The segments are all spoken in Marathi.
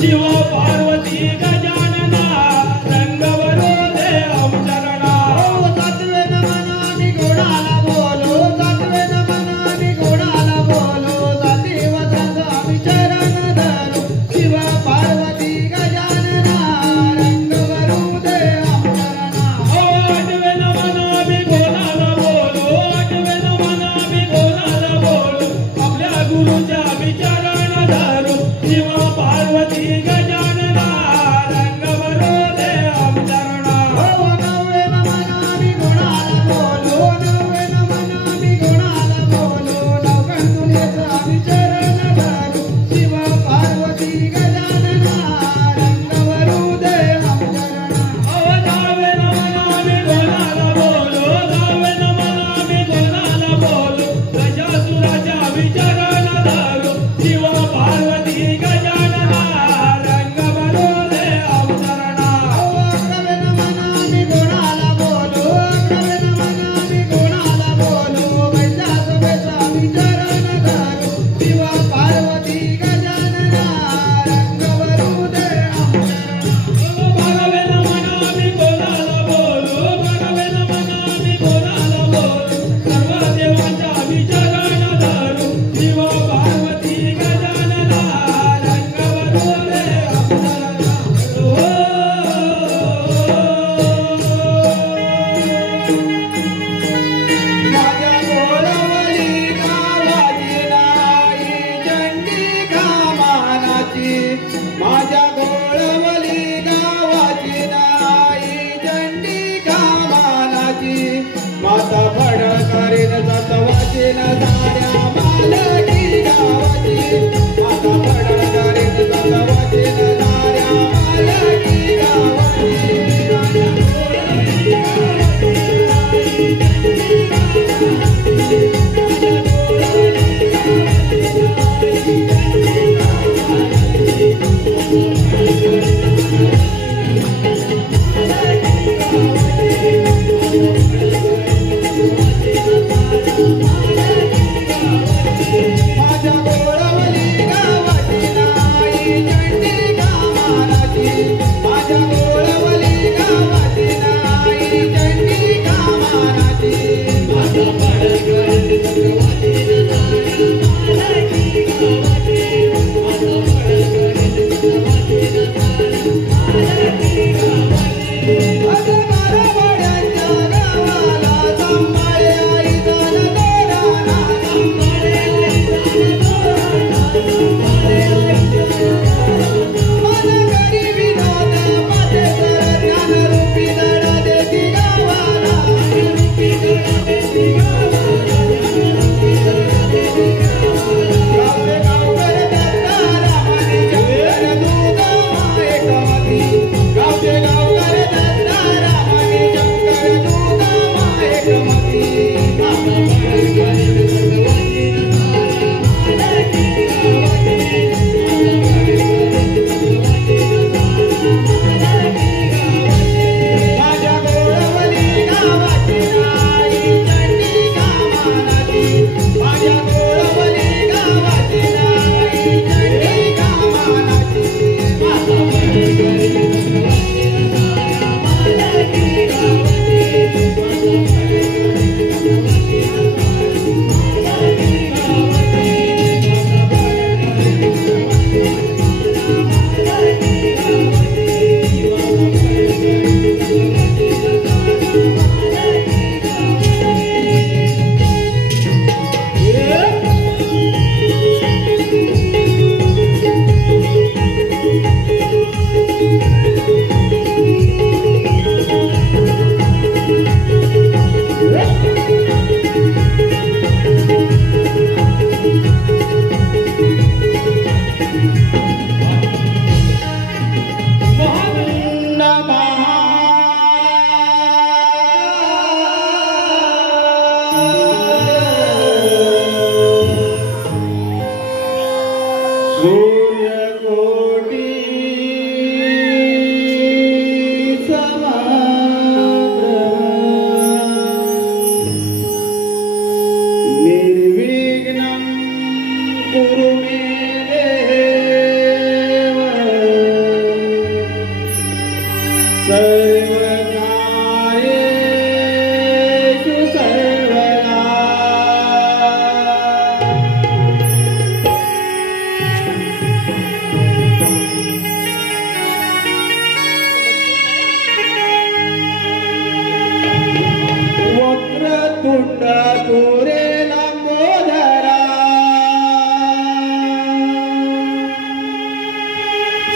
शिव पार्वती गजानना रंगवरो दे अवतरणा तत्वे नमनामि गुणाला बोलो तत्वे नमनामि गुणाला बोलो सतीव स्वामी चरण धरो शिव पार्वती गजानना रंगवरो दे अवतरणा आठवे नमनामि गुणाला बोलो आठवे नमनामि गुणाला बोलो आपल्या गुरुच्या विचरण धरो शिव पार्वती गजानना रंगवरो दे अवतरणा नवे नमनामि गुणाला बोलो नवे नमनामि गुणाला बोलो नवकंठुले स्वामी चरण धरो शिव पार्वती गजानना रंगवरो दे अवतरणा दावे नमनामि गुणाला बोलो दावे नमनामि गुणाला बोलो गजासुराच्या विचरण धरो शिव पार्वती गजानना रंगवरो दे अवतरणा नवे नमनामि गुणाला बोलो नवे नमनामि गुणाला बोलो गजासुरे स्वामी चरण धरो शिव पार्वती गजानना रंगवरो दे अवतरणा भगवे नमनामि गुणाला बोलो भगवे नमनामि गुणाला बोलो सर्व देवांच्या विचरण धरो शिव पार्वती गजानना रंगवरो दे अवतरणा माझ्या गोरवली गावाची नाई चंडिका मानाची माझ्या गोरवली गावाची नाई चंडिका मानाची माता फड करीन सतवाची न साऱ्या मालकी गावाची माता फड करीन सतवाची न साऱ्या मालकी गावाची माझ्या गोरवली गावाची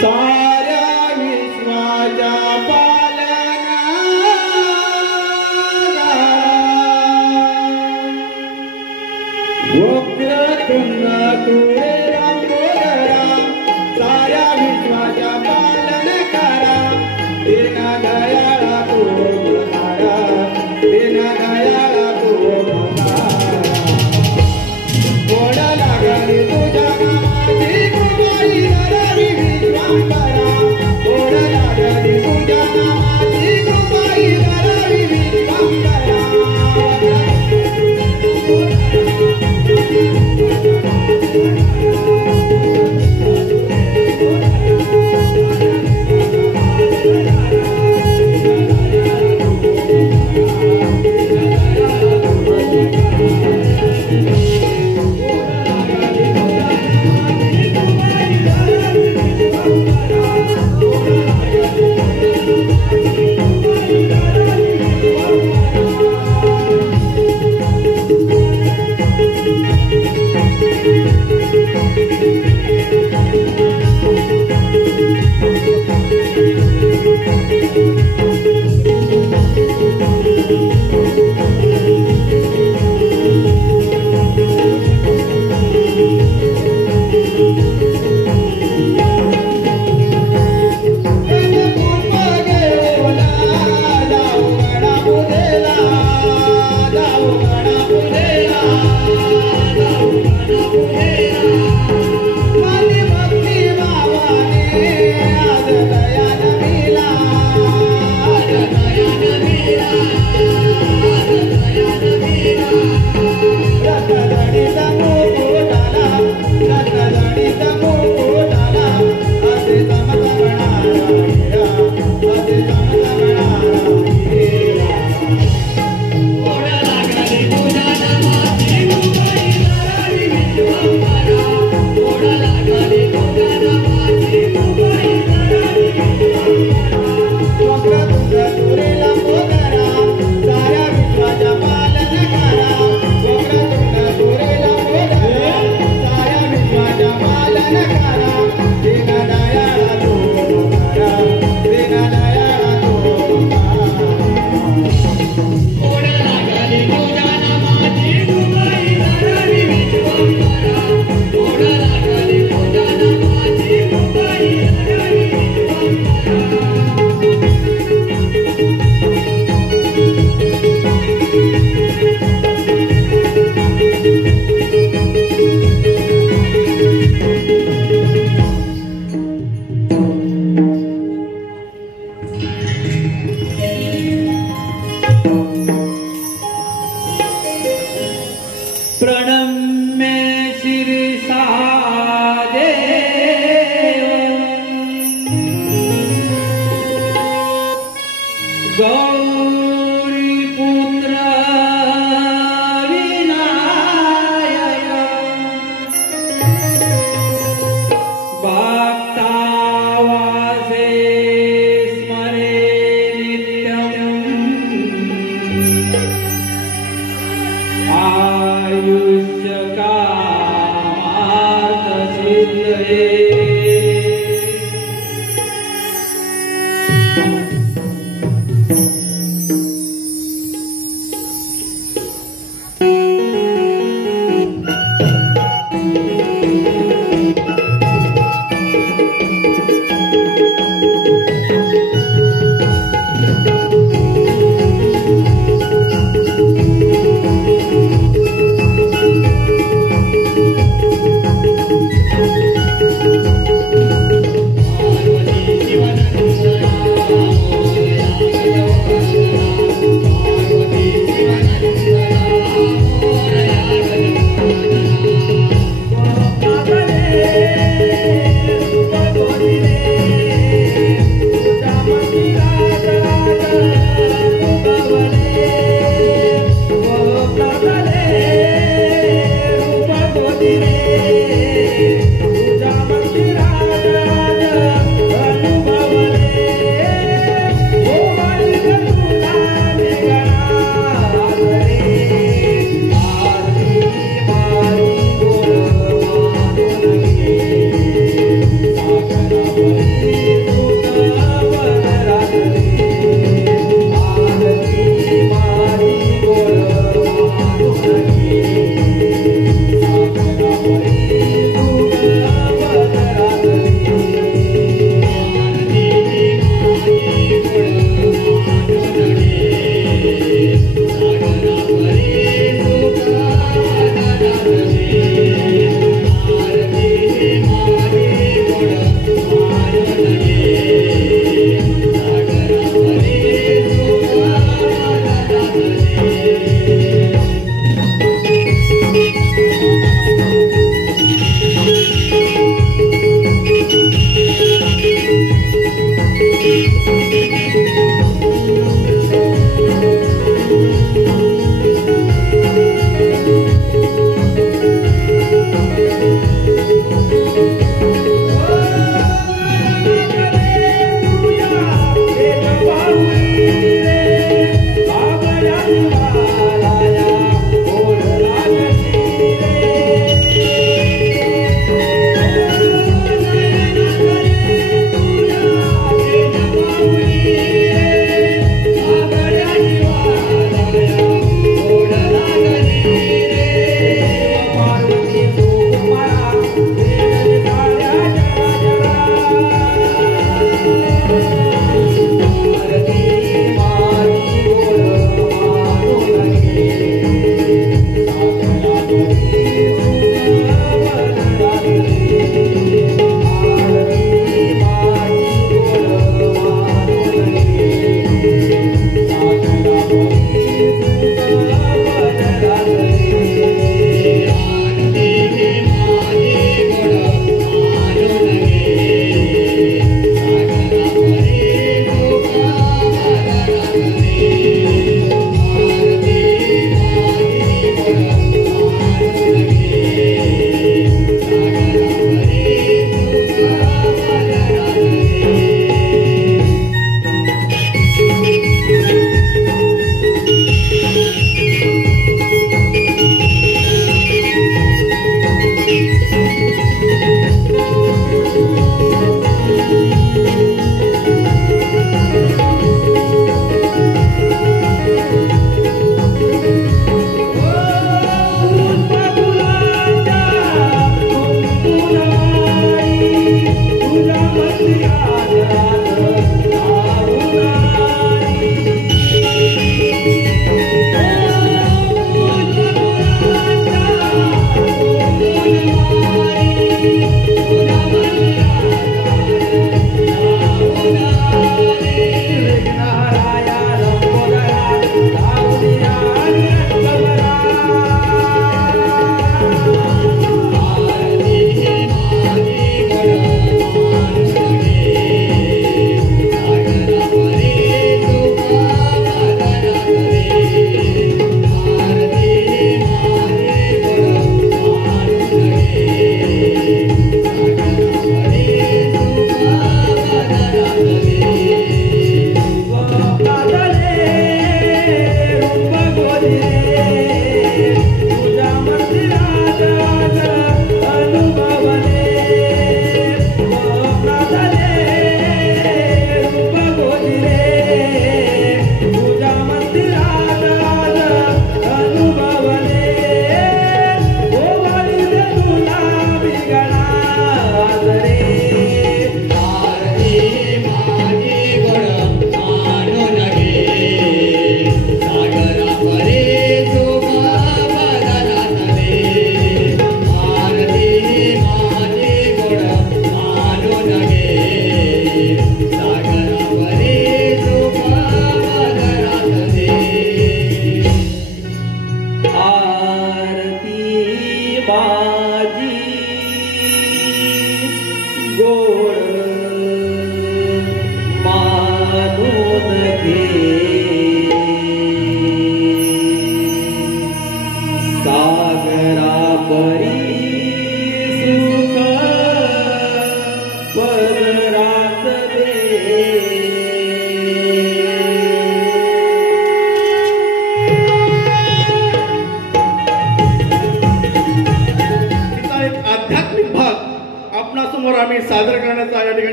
साऱ्या विश्वाच्या वक्रतुंड तुळे रामोदरा साऱ्या विश्वाच्या पालन करा दीन दयाळा तू भंडारा दीन दयाळा तू भंडारा गोड लागली तुझ्या नामाची कृपाई रवी विश्वांबरा गोड लागली तुझ्या नामाची कृपाई रवी विश्वांबरा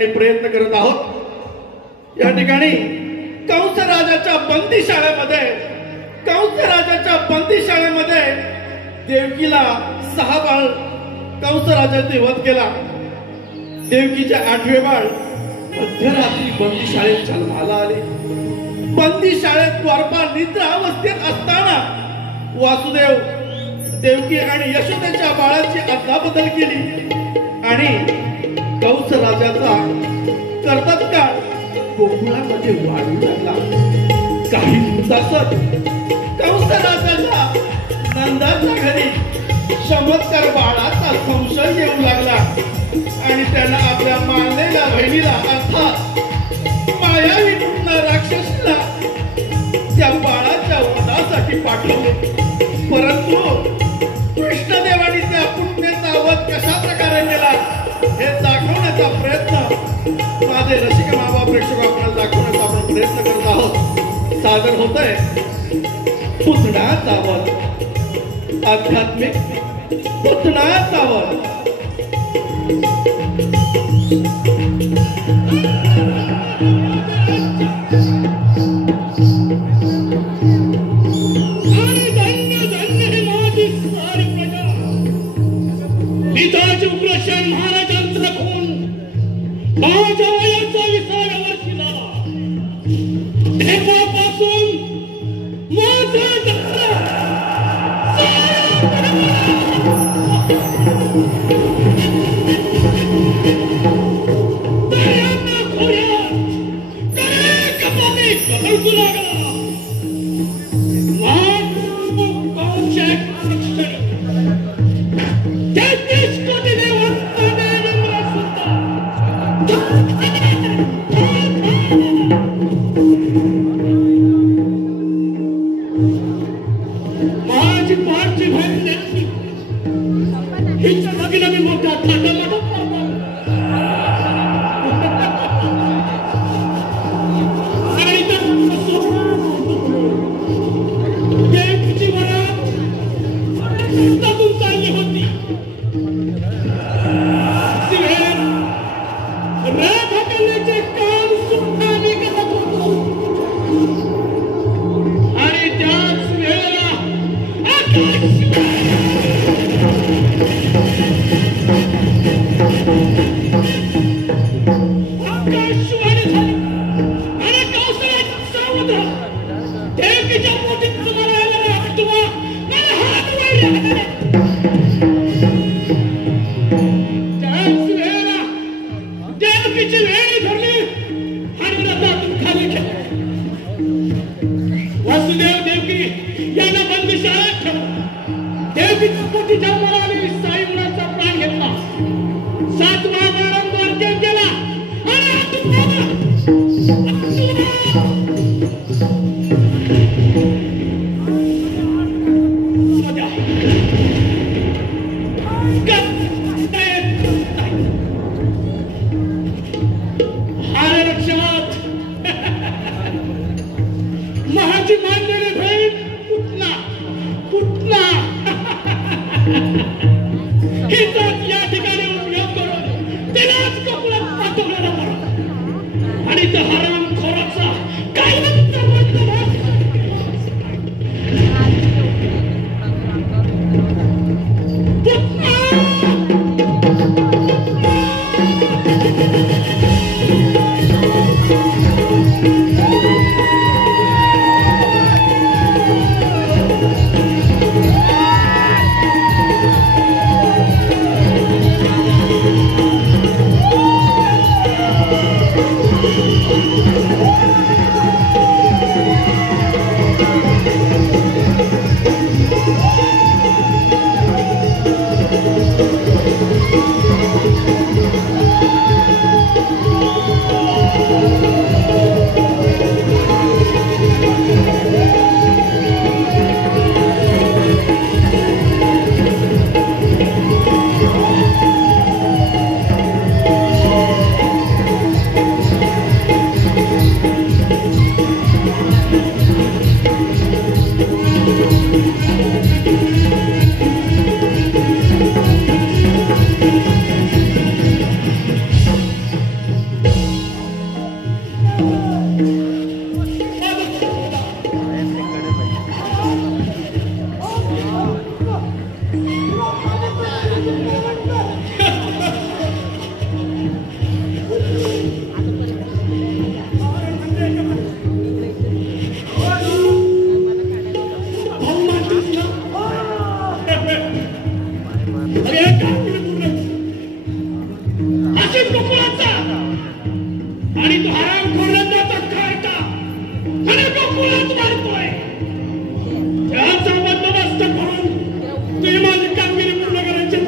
ठिकाणी प्रयत्न करत आहोत। या ठिकाणी कंस राजाच्या बंदीशाळेमध्ये देवकीला 6 बाळ कंस राजाने वध केला। देवकीचे 8वे बाळ मध्यरात्री बंदीशाळेत जन्माला आले। बंदीशाळेत द्वारपाल निद्रा अवस्थेत असताना वासुदेव देवकी आणि यशोदेच्या बाळाची अदलाबदल केली आणि कंस राजाचा कर्तव्यकाळ गोकुळामध्ये वाढू लागला। काही दिवसातच कंस राजाच्या नंदाच्या घरी चमत्कार बाळाचा संशय येऊ लागला आणि त्याला आपल्या मारलेल्या बहिणीला अर्थात मायावी राक्षसीला त्या बाळाच्या वधासाठी पाठवले। परंतु कृष्णदेवाने त्या पुण्याचा वध कशा प्रकारे केला हे दाखवण्याचा प्रयत्न माझे रसिक मावा प्रेक्षक आपल्याला दाखवण्याचा आपण प्रयत्न करत आहोत। सादर होतंय पुतणाचा वध, आध्यात्मिक पुतणाचा वध। महाराजांचा खून माझ्या वयाचा 20व्या वर्षी झाला। तेव्हापासून माझा आणि तो हरामखोर त्याचा खायचा आणि तो मुळात मारतोय. त्याचा बंदोबस्त करून तुम्ही माझी कामगिरी पूर्ण करायची.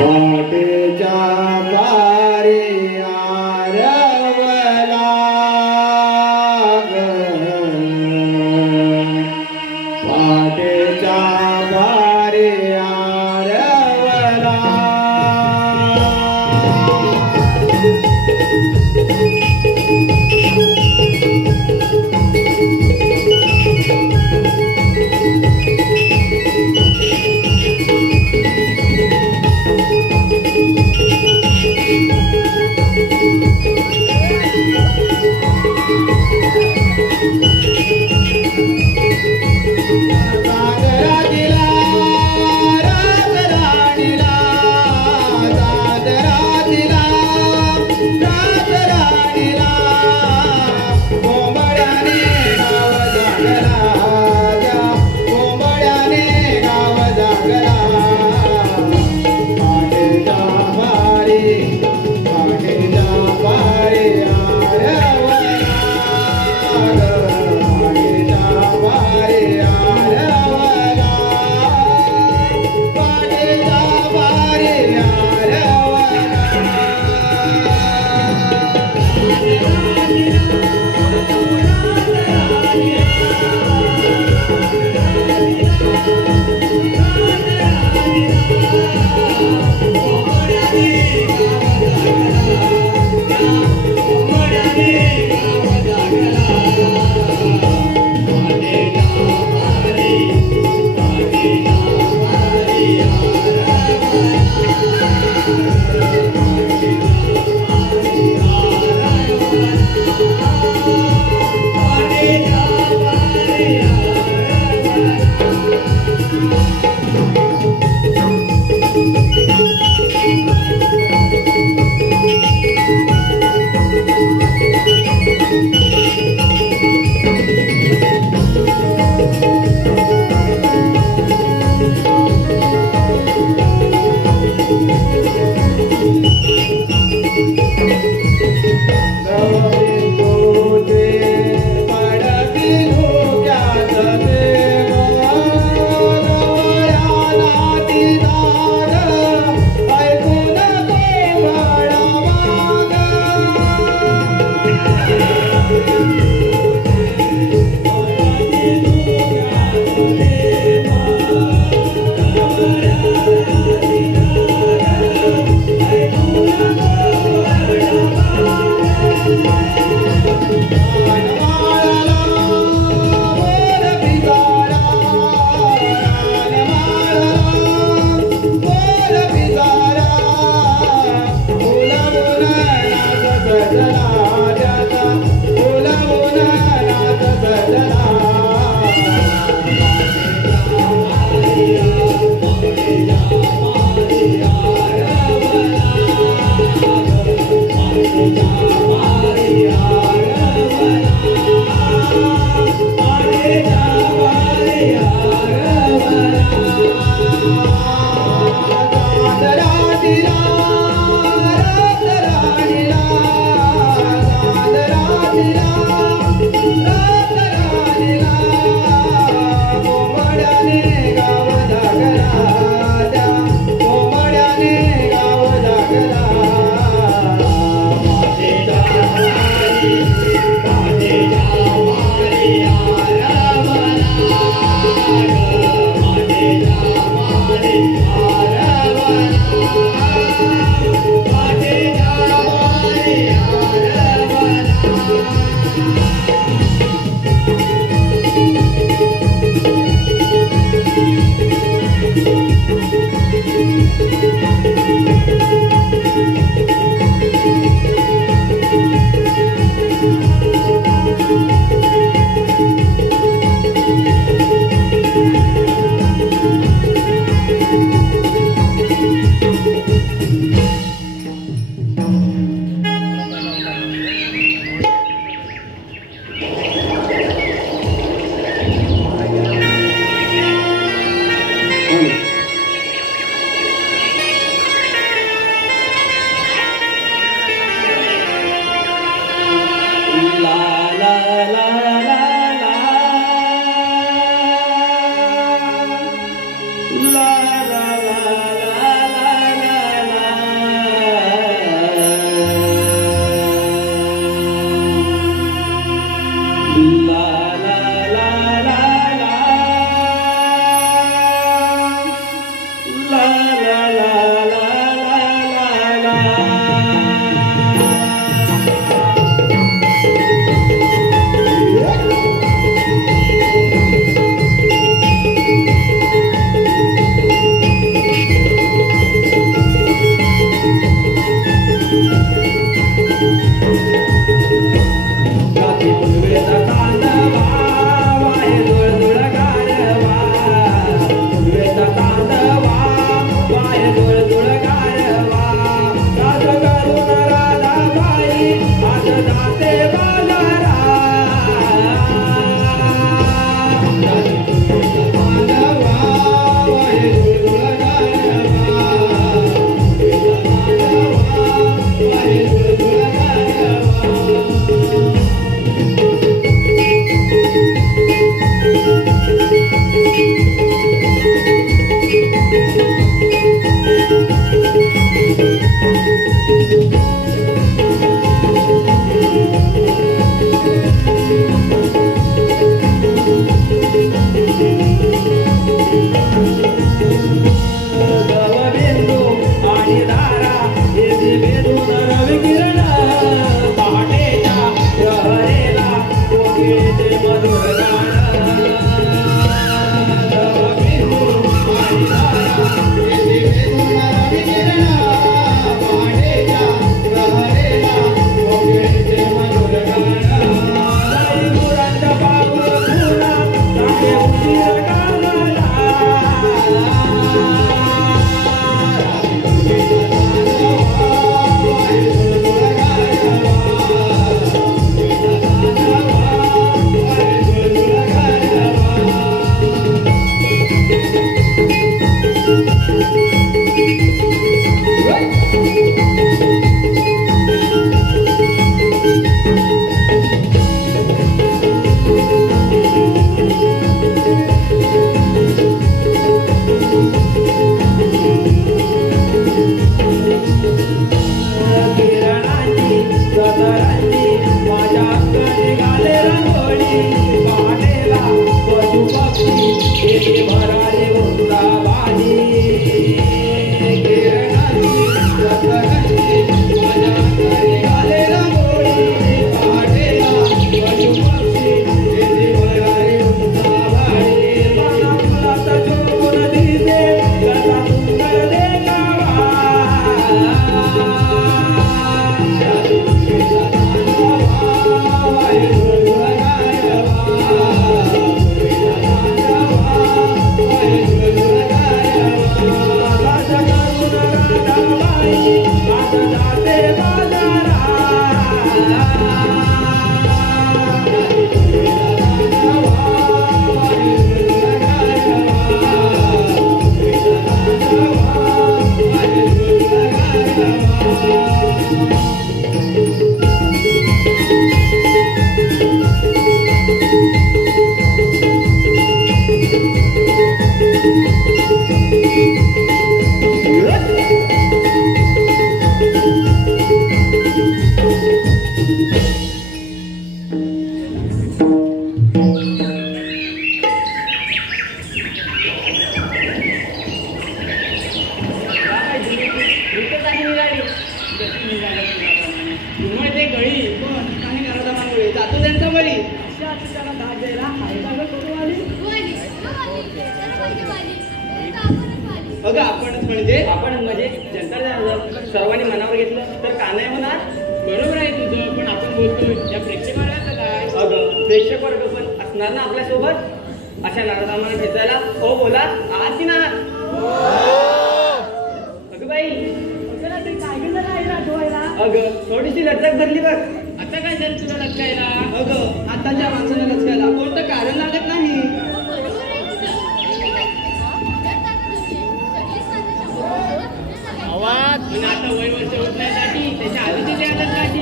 पाटेच्या पारी आरवला पाटेच्या पारी आरवला रुपये निघाली तुम्ही ते गळी पण काही घरादामांमुळे जातो त्यांचा बळी अशा त्याला दाब द्यायला हायदा करू आली अगं आपणच म्हणजे जनता सर्वांनी मनावर घेतलं तर का नाही होणार बरोबर आहे तुझं पण आपण बोलतोय या प्रेक्षकाला काय अगं प्रेक्षक वर्ग पण असणार ना आपल्यासोबत अशा नारदामांना भेटायला हो बोला आहात की ना अगं बाई अगं थोडीशी लचक धरली बघ आता काय झालं तुला लचकायला अगं आताच्या माणसाला लचकायला कोणतं कारण लागत नाही आता वय वर्ष उठण्यासाठी त्याच्या आधीची तयारी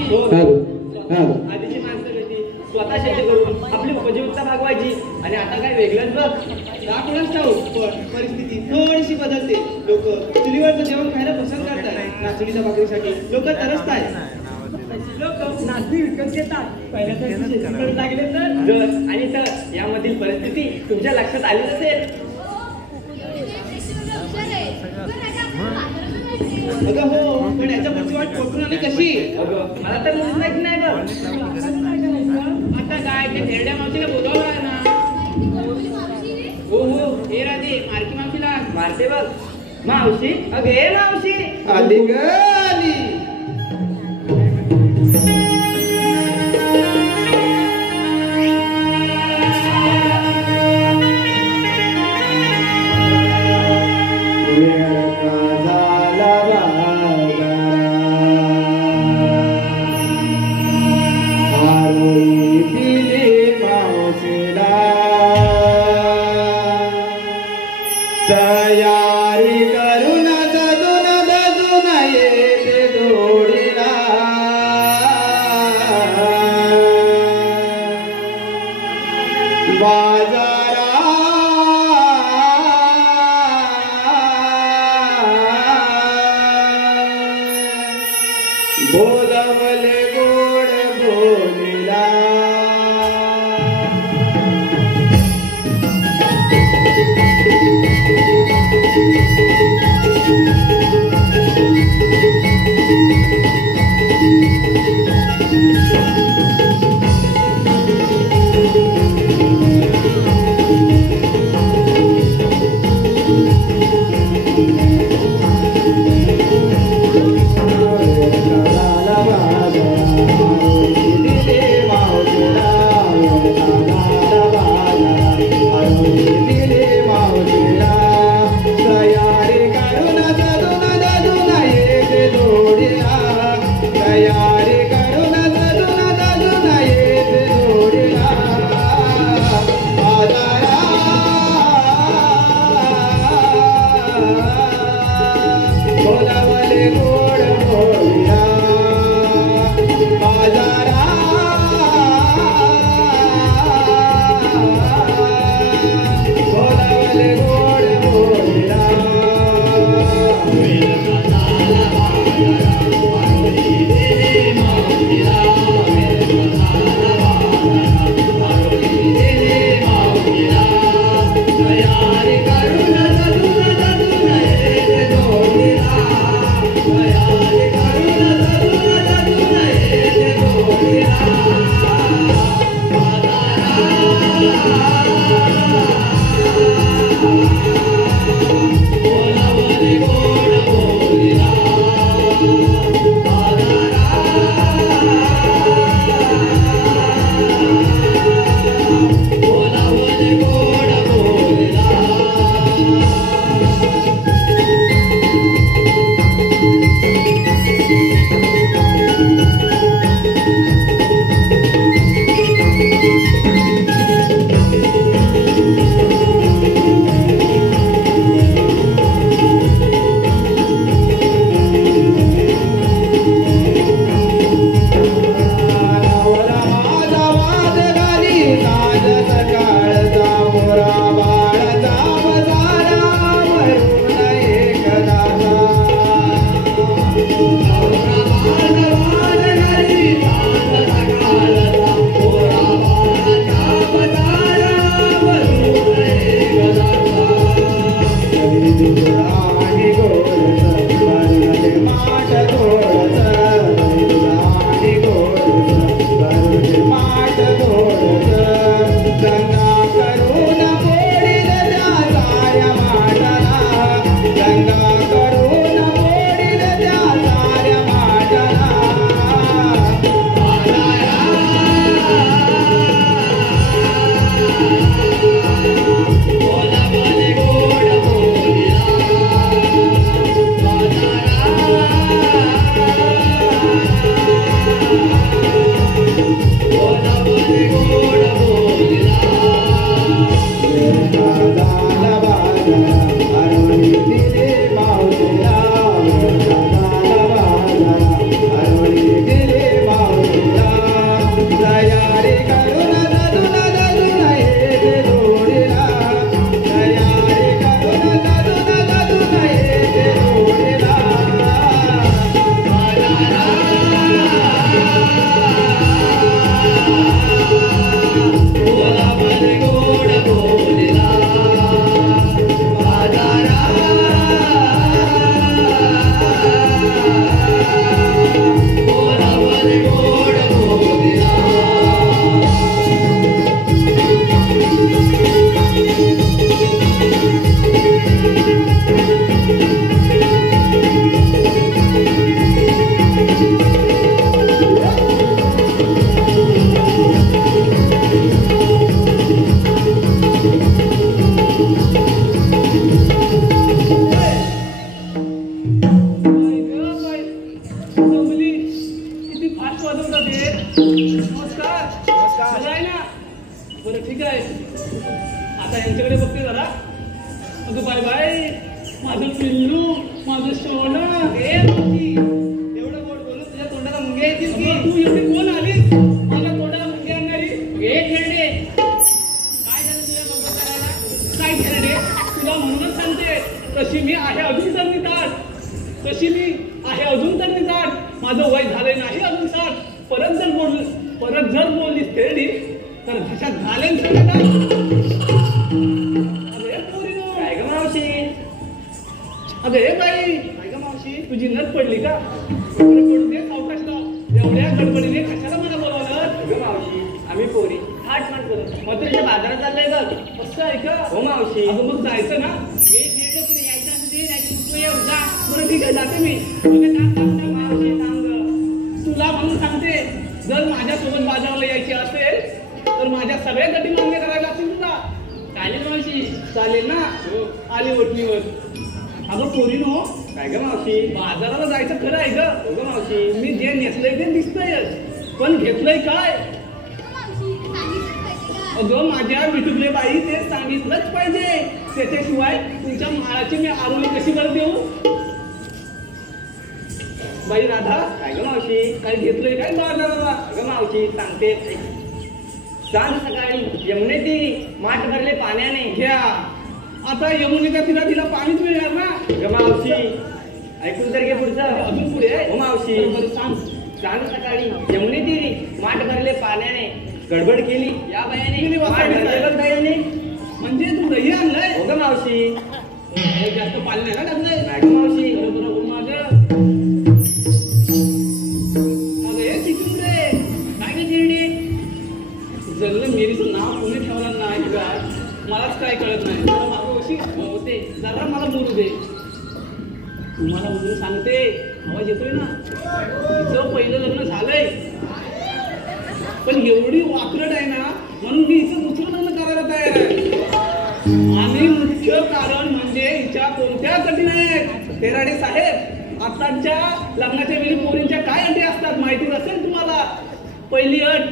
आधीची माणसं होती स्वतः शेती करून आपली उपजीविका भागवायची आणि आता काय वेगळंच बघ दाखवूनच ठाऊक पण परिस्थिती थोडीशी बदलते लोक चुलीवरचं जेवण खायला पसंत करतात नाचणीच्या भाकरीसाठी लोक तरसतात लोक नाचणी विकत घेतात पहिल्यासारखी लागले तर आणि तर यामधील परिस्थिती तुमच्या लक्षात आली नसेल अगं हो पण याच्या पुढची वाट पोटून आली कशी अगं मला तर मुलीच माहिती नाही बघ आता काय ते थेरड्या मावशीला बोलावं ना हो हो हे राधे मारकी मावशीला मारते बघ मावशी अगं हे मावशी आली ग आली तयारी करून जजून दजून येते जोडीला बाजारा बोलवले गोड बोलीला यांच्याकडे बघते जरा. अगं बाय बाय, माझं पिल्लू, माझं सोनं. एवढं गोड बोलून तुझ्या तोंडाला मुंग्या येतील की? तू एवढी कोण आलीस माझ्या तोंडाला मुंग्या आणणारी? खेळणे काय झालं तुझ्या नोकर करायला? काय केलं रे? तुला म्हणूनच सांगते, तशी मी आहे अजून तर निदाट. तशी मी आहे अजून तर निदाट. माझं वय झालंय नाही अजून 60. परत जर बोललीस खेळली तर भाषात घालेन सगळं. अरे पोरीनो, काय ग मावशी? अगं हे बाई, काय ग मावशी? तुझी नट पडली का? बरं पडू दे सावकाशला. एवढ्या गडबडीने कशाला मला बोलावलं? ग मावशी, आम्ही पोरी थाट माट करू. मग तुझ्या बाजारात चाललंय बघ. असं आहे का? हो मावशी. अगं मग जायचं ना? हे खेळलं तुला यायचं असं ते नाही तू येऊ जा. बरं ठीक आहे, जाते मी. अगं सांग मावशी, सांग. तुला म्हणून सांगते, जर माझ्यासोबत बाजाराला यायची असेल तर माझ्या सगळ्या गटी मान्य करायला लागतील तुला. चालेल मावशी. चालेल ना? आली वटणीवर. अगं पोरीनो, काय ग मावशी? बाजाराला जायचं खरं आहे ग. हो ग मावशी. मी जे नेसलंय ते दिसतंयच, पण घेतलंय काय? अगं माझ्या मिठुकले बाई, ते सांगितलंच पाहिजे. त्याच्याशिवाय तुमच्या माळाची मी आरोळी कशी बरं देऊ? बाई राधा, काय ग मावशी? काय घेतलंय काय बाजाराला? अगं मावशी सांगते. सांग सकाळी यमुने ती माठ भरले पाण्याने. घ्या. आता यमुनेच्या तिला पाणीच मिळणार ना? अगं मावशी ऐकून तर घे पुढचं. अजून पुढे आहे? हो मावशी. बरं सांग. सांग सकाळी यमुने ती माठ भरले पाण्याने. गडबड केली या केली बायाने. वासाने. माठ भरले बघ बायाने. म्हणजे तू दही आणलंय? हो ग मावशी. हे जास्त पाणी नाही ना टाकलंय? काय ग मावशी? बरोबर हो माझं. अगं हे चिकून रे, काय ग चिरणे? जल्लं मेरीचं नाव कोणी ठेवलं नाही का? मलाच काय कळत नाही. जरा मागं अशी होते, जरा मला बोलू दे. तुम्हाला म्हणून सांगते, आवाज येतोय ना? तिचं पहिलं लग्न झालंय, पण एवढी वाकरट आहे ना, म्हणून मी हिचं दुसरं लग्न करायला तयार आहे. आणि मुख्य कारण म्हणजे हिच्या कोणत्या अटी नाहीत. तेराडे साहेब, आताच्या लग्नाच्या वेळी पोरींच्या काय अटी असतात माहितीच असेल तुम्हाला. पहिली अट,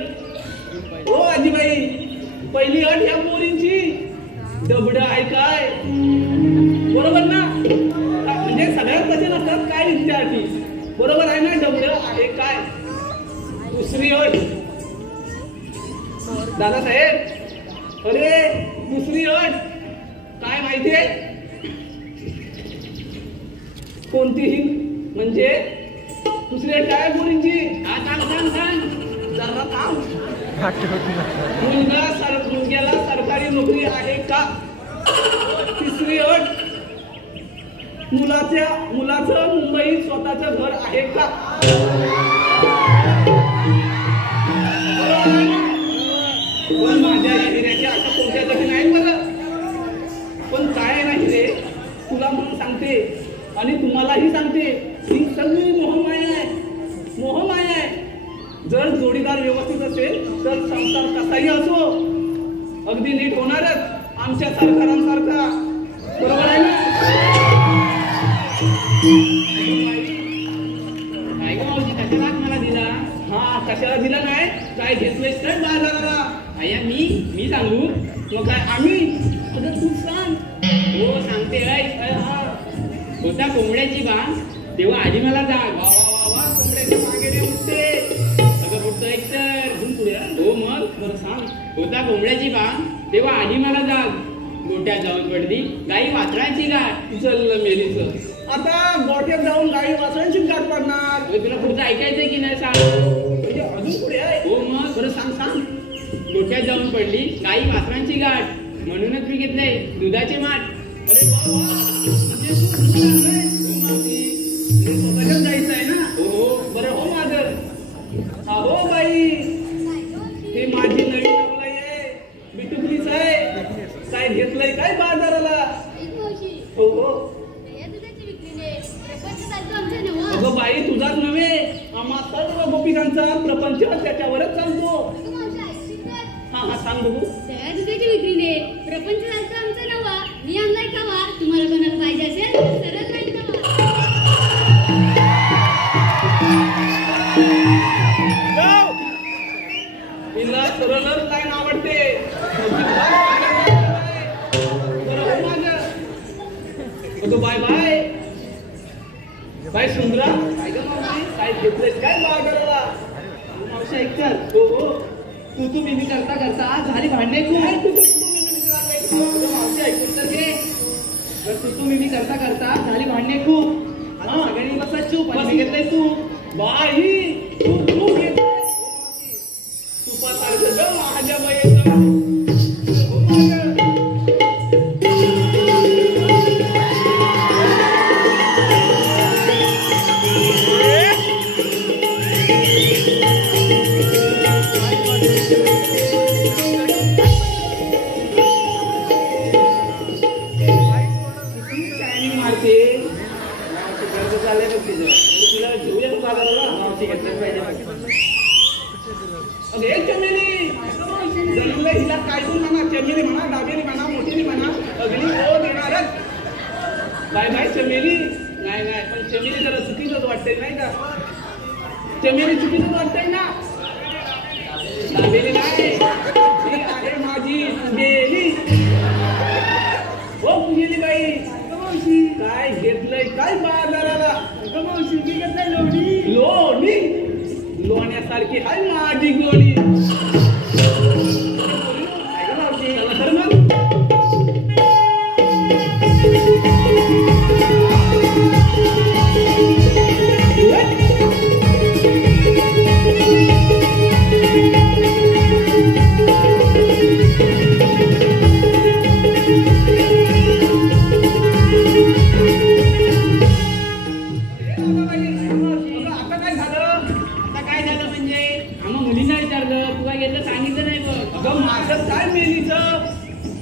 हो आजीबाई, पहिली अट ह्या पोरींची डबड आहे काय? बरोबर ना? म्हणजे सगळ्यात कसे नसतात काय त्या अटी? बरोबर आहे ना? डबड आहे काय? दुसरी अट, दादासाहेब, अरे दुसरी अट काय माहितीये? कोणतीही म्हणजे दुसरी अट काय पोरींची? सांग जरा थांब. मुलग्याला सरकारी नोकरी आहे का? तिसरी अट, मुलाचं मुंबईत स्वतःचं घर आहे का? पण माझ्या हिऱ्याच्या अशा कोणत्या गती नाही बरं. पण काय नाही रे, तुला म्हणून सांगते आणि तुम्हालाही सांगते, ही सगळी मोहमाया आहे. मोहमाया आहे. जर जोडीदार व्यवस्थित असेल तर संसार कसाही असो अगदी नीट होणारच, आमच्या सरकारांसारखा. बरोबर आहे ना? काय ग मावशी? कशाला मला दिला? हा, कशाला दिला नाही? काय घेतलंयस काय बाजाराला? अय्या मी सांगू? मग काय आम्ही? अगं तू सांग. हो सांगते. हा, होता कोंबड्याची बाण तेव्हा आधी मला जाग. वा वा वा वा, कोंबड्याच्या मागे रे उठते. अगं पुढचं एक तर. अजून पुढे हा? हो मग. बरं सांग. होता कोंबड्याची बाण तेव्हा आधी मला जाग. गोट्यात जाऊन पडली गाई वासरांची गाठ. जल्ल मेलीचं. आता गोट्यात जाऊन गाडी वासरांची गाठ पडणार. अगं तुला पुढचं ऐकायचंय की नाही सांग? म्हणजे अजून पुढे आहे? हो मग. बरं सांग सांग. गोट्यात जाऊन पडली गाई वासरांची गाठ. म्हणूनच मी घेतलंय दुधाचे माठ. अरे वा वा, म्हणजे तू दुसरं आणलंय? हो मावशी. म्हणजे स्वतःच्याच जायचं आहे ना? हो. बरं हो माझं. अहो बाई, हे माझी नवीन नवलाई आहे, बिटुकलीच आहे. काय घेतलंय काय बाजाराला? हो हो. अगं बाई, तुझाच नव्हे, आम्हा सर्व गोपिकांचा प्रपंच त्याच्यावरच चालतो. हा हा, सांग बघू. त्या दुधाच्या विक्रीने प्रपंच चालतो आमचा नवा. मी आणलाय खावा. तुम्हाला कोणाला पाहिजे असेल तर सरळ लाईन तिला सरळच लाईन आवडते. काय गं मावशी काय घेतलंय काय बाजाराला मावशी ऐक तर हो तू मी करता करता झाली भांडणे खूप मावशी ऐकून तर घे तू मी करता करता झाली भांडणे खूप आता सगळ्यांनी बसा चूप आणि घेतलंय तू बाई तू घेतलंय तुपासारखं ग माझ्या बाईचं हिला काय तू म्हणा चमेली म्हणा दाबेली म्हणा मोठीली म्हणा अगदी हो देणारच बाय बाय चमेली नाही नाही पण चमेली जरा चुकीचंच वाटतंय नाही का चमेली चुकीचंच वाटतंय ना दाबेली नाही ही आहे माझी पुजेली हो पुजेली बाई काय घेतलंय काय बाजाराला मावशी मी घेतलंय लोणी लोणी लोण्यासारखी आहे माझी गोळी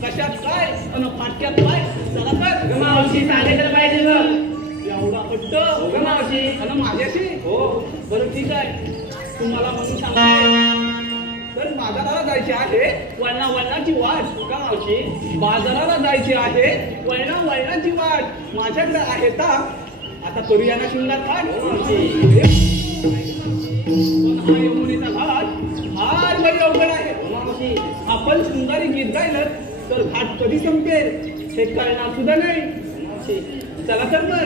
कशात काय आणि फाटक्यात काय चला तर मावशी सांगायला पाहिजे एवढा पट्ट मावशी आणि माझ्याशी हो बरं ठीक आहे तुम्हाला म्हणून सांगा तर बाजाराला जायचे आहे वळणाची वाट का मावशी बाजाराला जायची आहे वळणाची वाट माझ्याकडे आहे का आता करूया ना शिंगात घाट पण हा यमुनेचा घाट फार बरी अवघड आहे मावशी आपण सुंदरी गीत गायलं तर घाट कधी संपेल हे कळणार सुद्धा नाही चला तर मग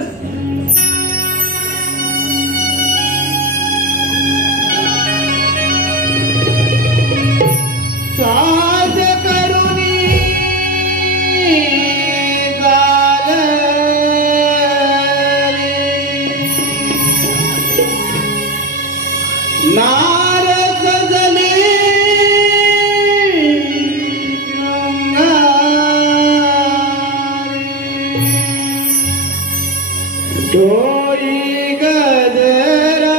साज करुणी गाल नारद जले डोई गजरा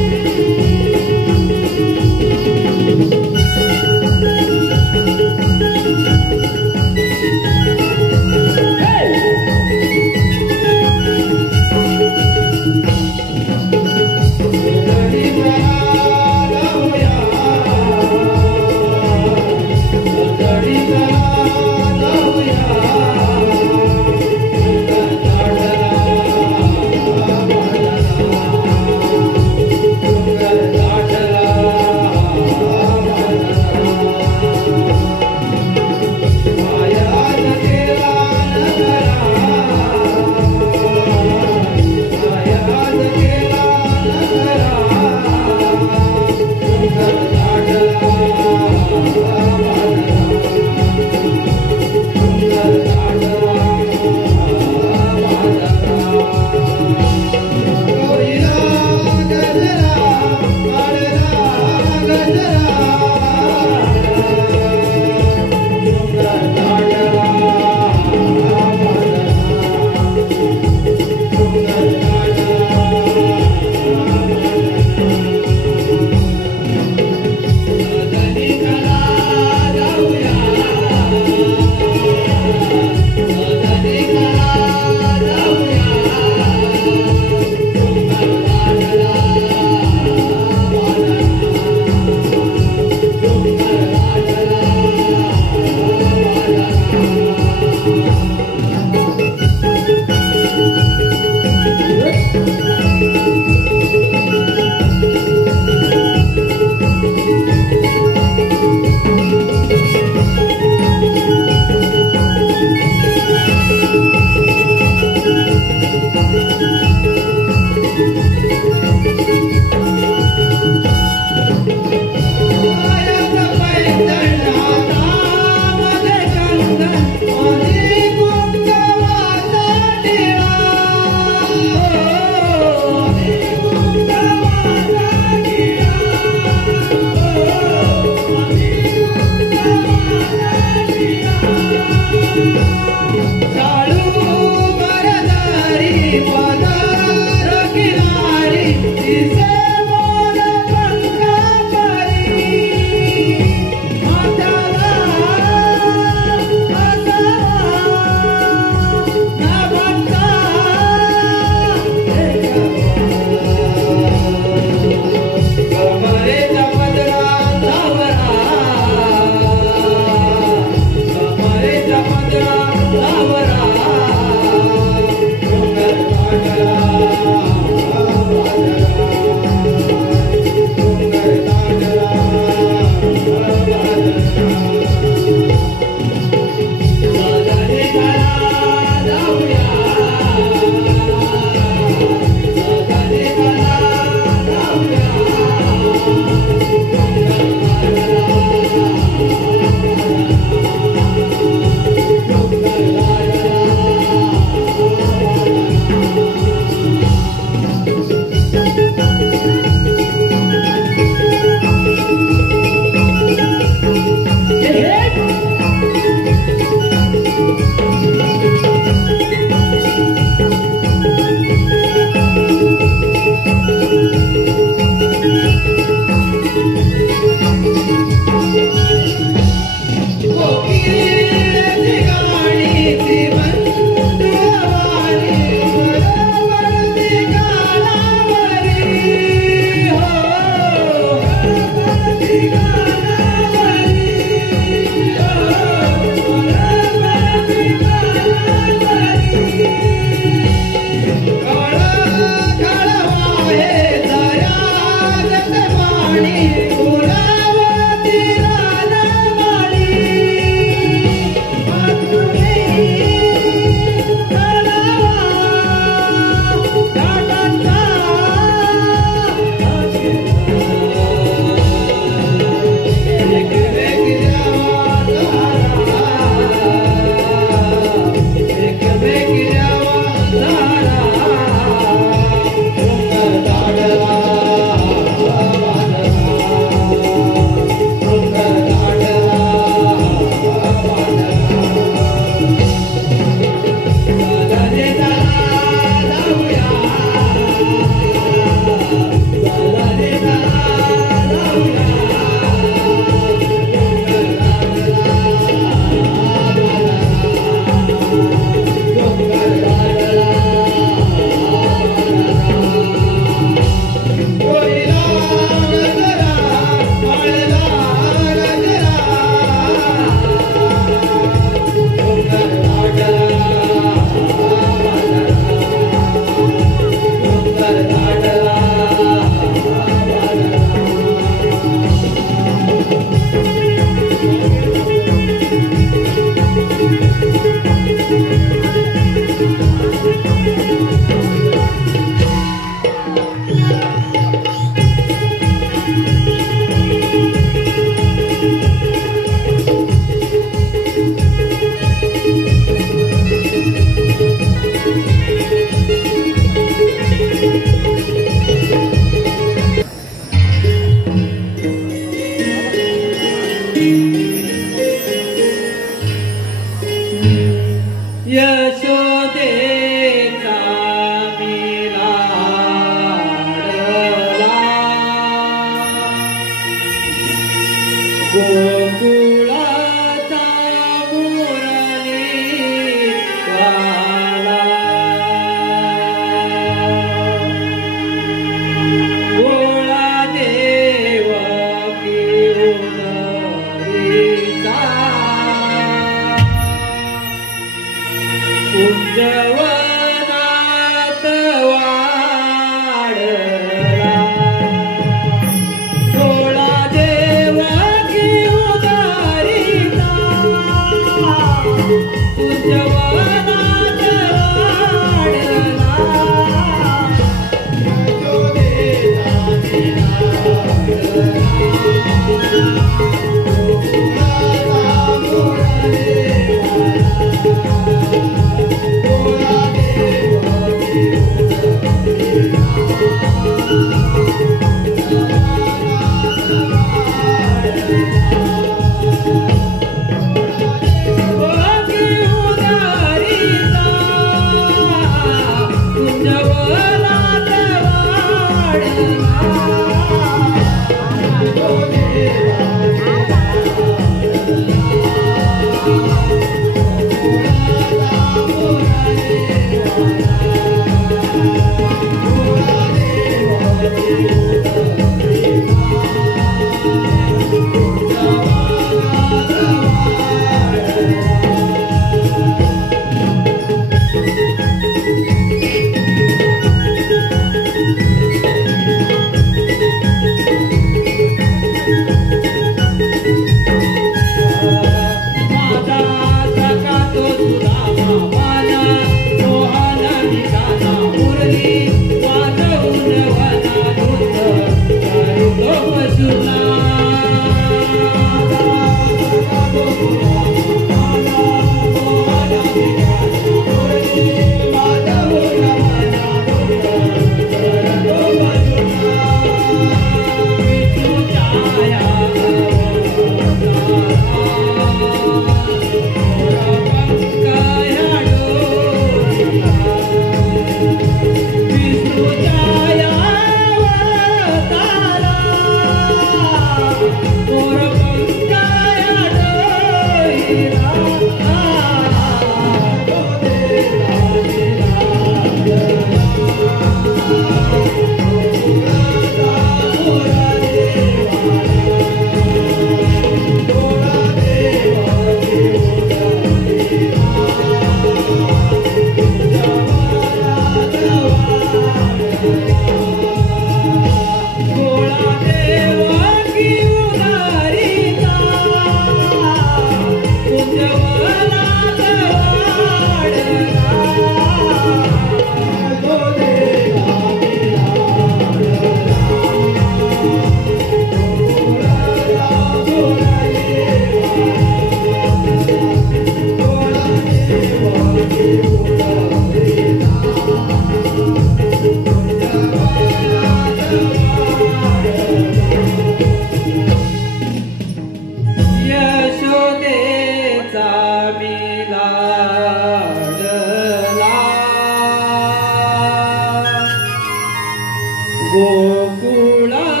गोकुळाचा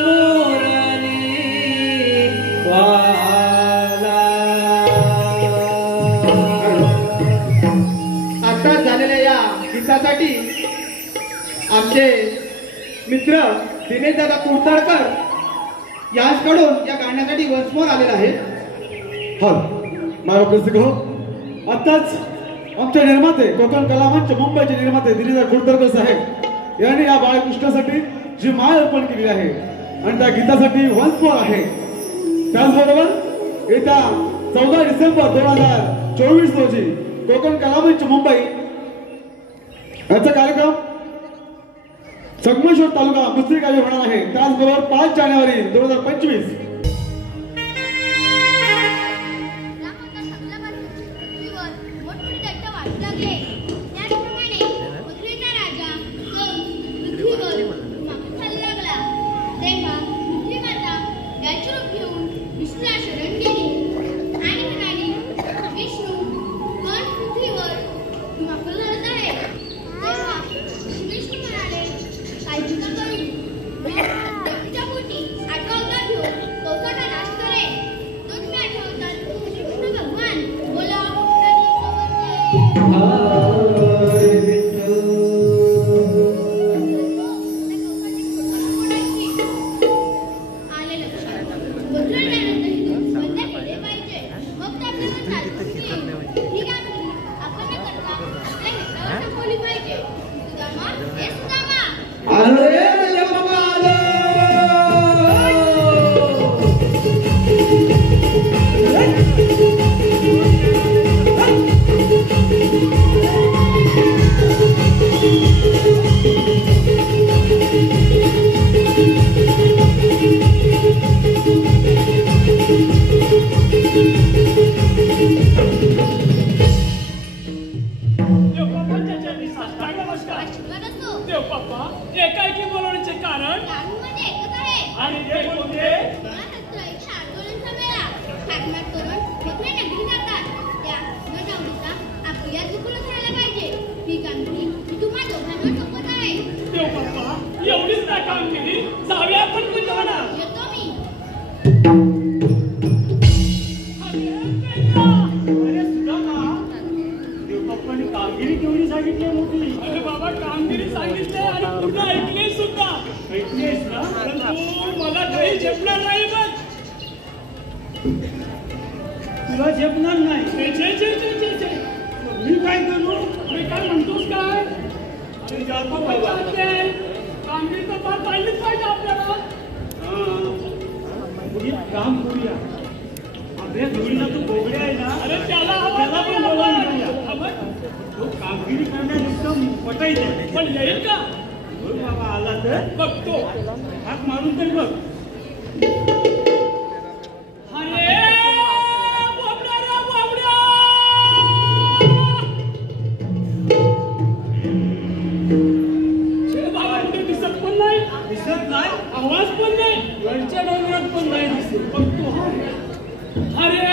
मोरणी वाला. आता झालेल्या या गीतासाठी आमचे मित्र दिनेश दादा कुर्ताळकर यांच्याकडून या गाण्यासाठी वंशमोर आलेला आहे. हा माझा प्रसिद्ध हो आत्ताच आमचे निर्माते कोकण कलामंच मुंबईचे निर्माते दिनेश कुलकर्णी साहेब यांनी या बाळकृष्णासाठी जी माळ अर्पण केली आहे आणि त्या गीतासाठी वंशमोर आहे. त्याचबरोबर येत्या 14 डिसेंबर 2024 रोजी कोकण कलामंच मुंबई याचा कार्यक्रम संगमेश्वर तालुका मुस्त्री गावी होणार आहे. त्याचबरोबर 5 जानेवारी 2025 तुला झेपणार नाही. मी काय करू? मी काय म्हणतोस काय? जातो बाबा. कामगिरी तर पार पाडलीच पाहिजे आपल्याला. काम करूया. आपल्या जोडीला तो बोगड्या आहे ना, अरे त्याला पण बोलावून तो कामगिरी करण्यात पटायचं पण येईल का? बाबा आला तर बघतो. हात मारून तरी बघ. दिसत नाही, आवाज पण नाही, वरच्या डोंगरात पण नाही दिसत. बघतो अरे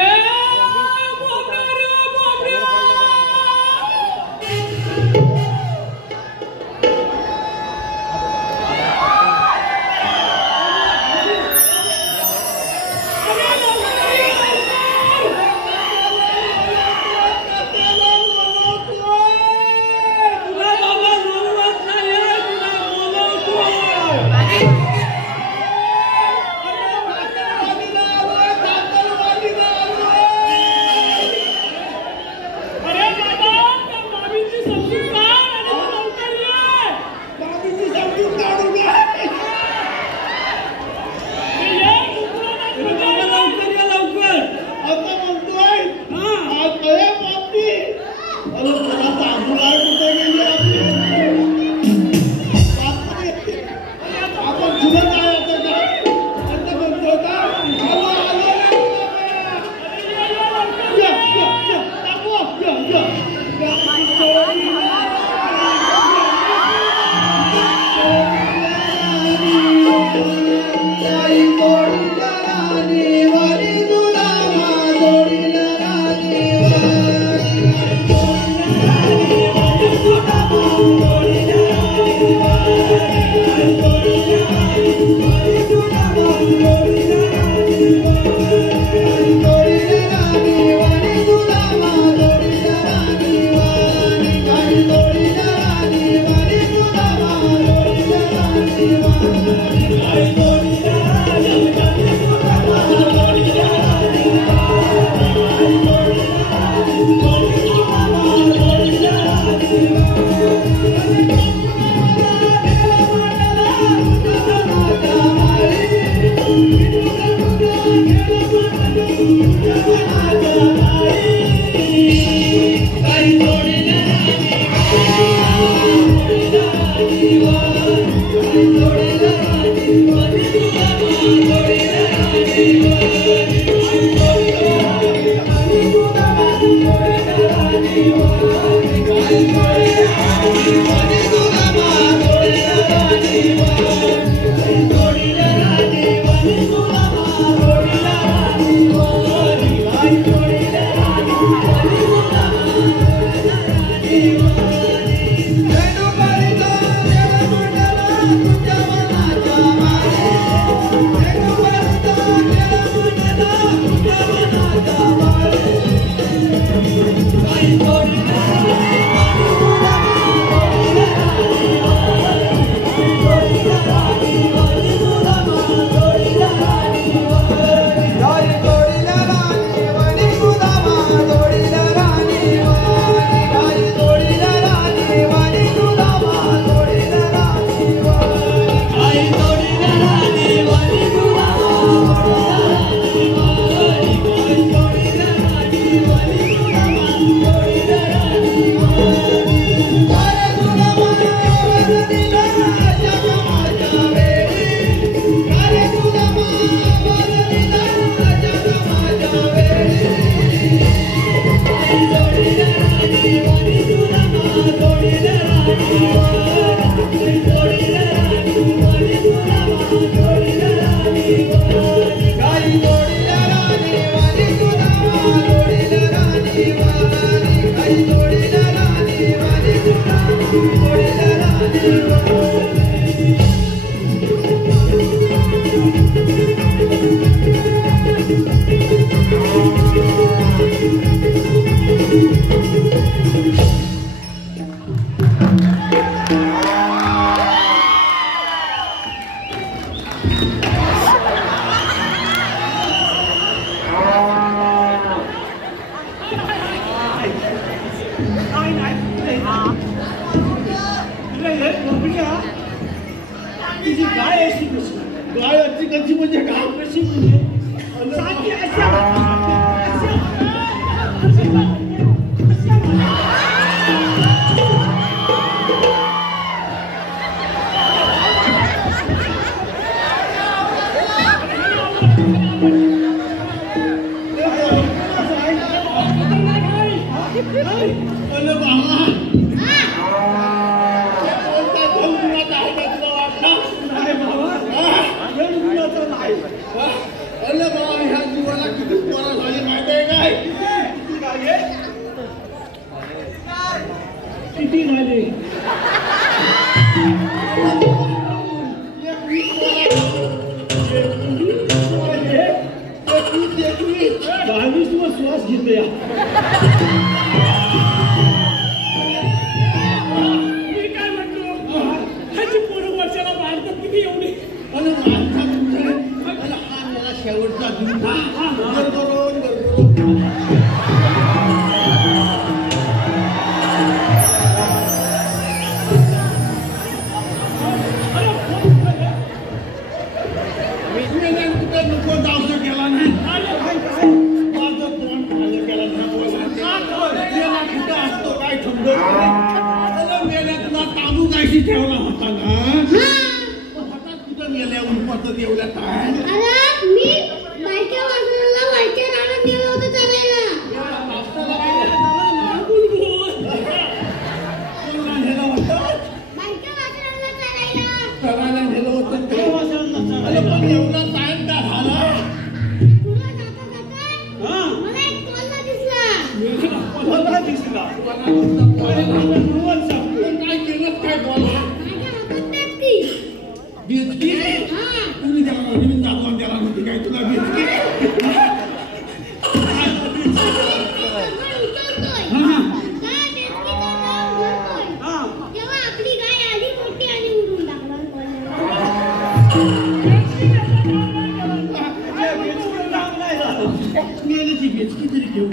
आम्ही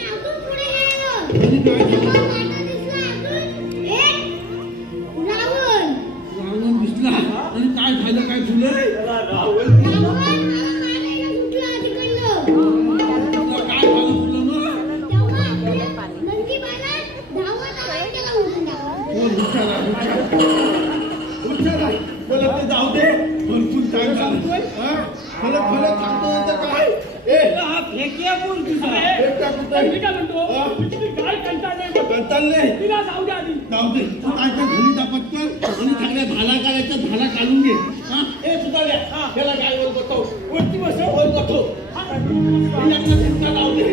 अजून पुढे गेलो तेव्हा मला दिसला अजून एक रावण दिसला आणि काय झालं काय फुलं रावण मला मारायला सुटला तिकडनं काय झालं फुलं मग तेव्हा आपल्या नंदीबाला धावत आला त्याला उडून टाकलं मला ते जाऊ दे भरपूर टाइम झाला फलक फलक सांगतो नंतर काय फेकिया कोण तुझा एकटा कुठं मी काय म्हणतो तुझी काय कंटाळ नाही कंटाळ नाही तिला जाऊ दे आधी जाऊ दे तू काय त्या घरी जा पटकन आणि सगळ्या झाला करायच्या झाला काढून घे ए सुधारल्या त्याला काय बोल बसव वरती बसव बोल बसव याच्या चिंता जाऊ दे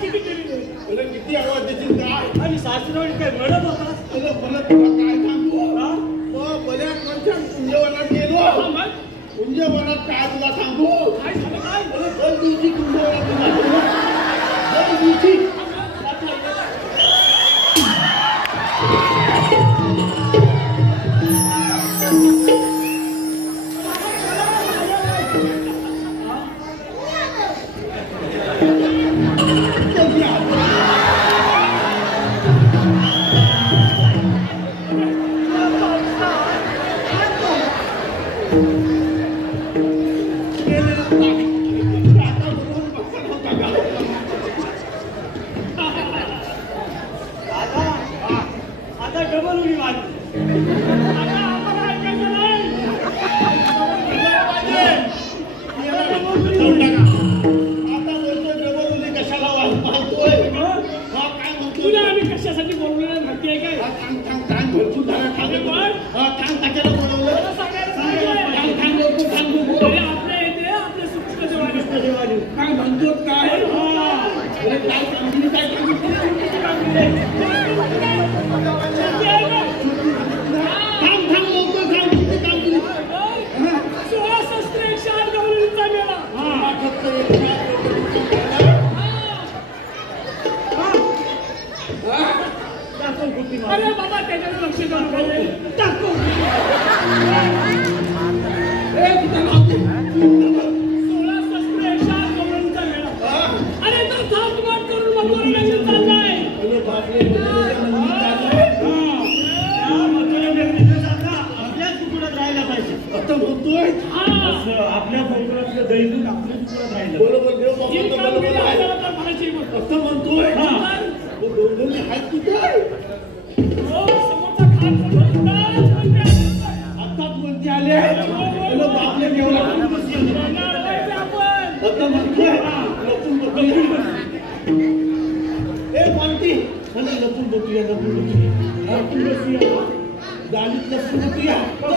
किती आवाज देशील काय आणि सासरवाडी काय रडत होता मला तुला काय सांगू बऱ्याच वर्षात कुंजवनात गेलो कुंजवनात काय तुला सांगू काय झालं काय दर दिवशी कुंजवनात दर दिवशी आता डबल उडी मारली आता आम्हाला ऐकायचं नाही आता बोलतोय डबल कशाला वाजतोय काय म्हणतो तुला आम्ही कशासाठी बोलवलं माहिती आहे काय थांब भरपूर झाला थांब कशाला बोलवलं अरे आपल्या येते आपले सुख देवाने काय म्हणतो काय काय सांगितलं काय थांब लवकर थांब किती काम केली 16 शस्त्र 108 गवळींचा मेळा फक्त अरे बाबा त्याच्याकडे लक्ष द्या 16 शस्त्र 108 गवळींचा मेळा अरे तर थांबवाट करून मथुरेला चाललाय आपल्याच तुकड्यात राहायला पाहिजे आता म्हणतोय आपल्या फौजरातलं दैनिक आपल्या तुकड्यात राहिलं बरोबर देव ही बाबा कामगिरी बरोबर आहे आपल्याला तर म्हणायची मग. असं म्हणतोय दोन आहेत कुठे हो, समोरचा खाट समोर उडा. आताच म्हणते आले आपल्या देवला येणार नाही आपण. आता म्हणतोय लपून बघूया ए मानती लपून बघूया लपून बसूया गाडीत लपून बघूया तो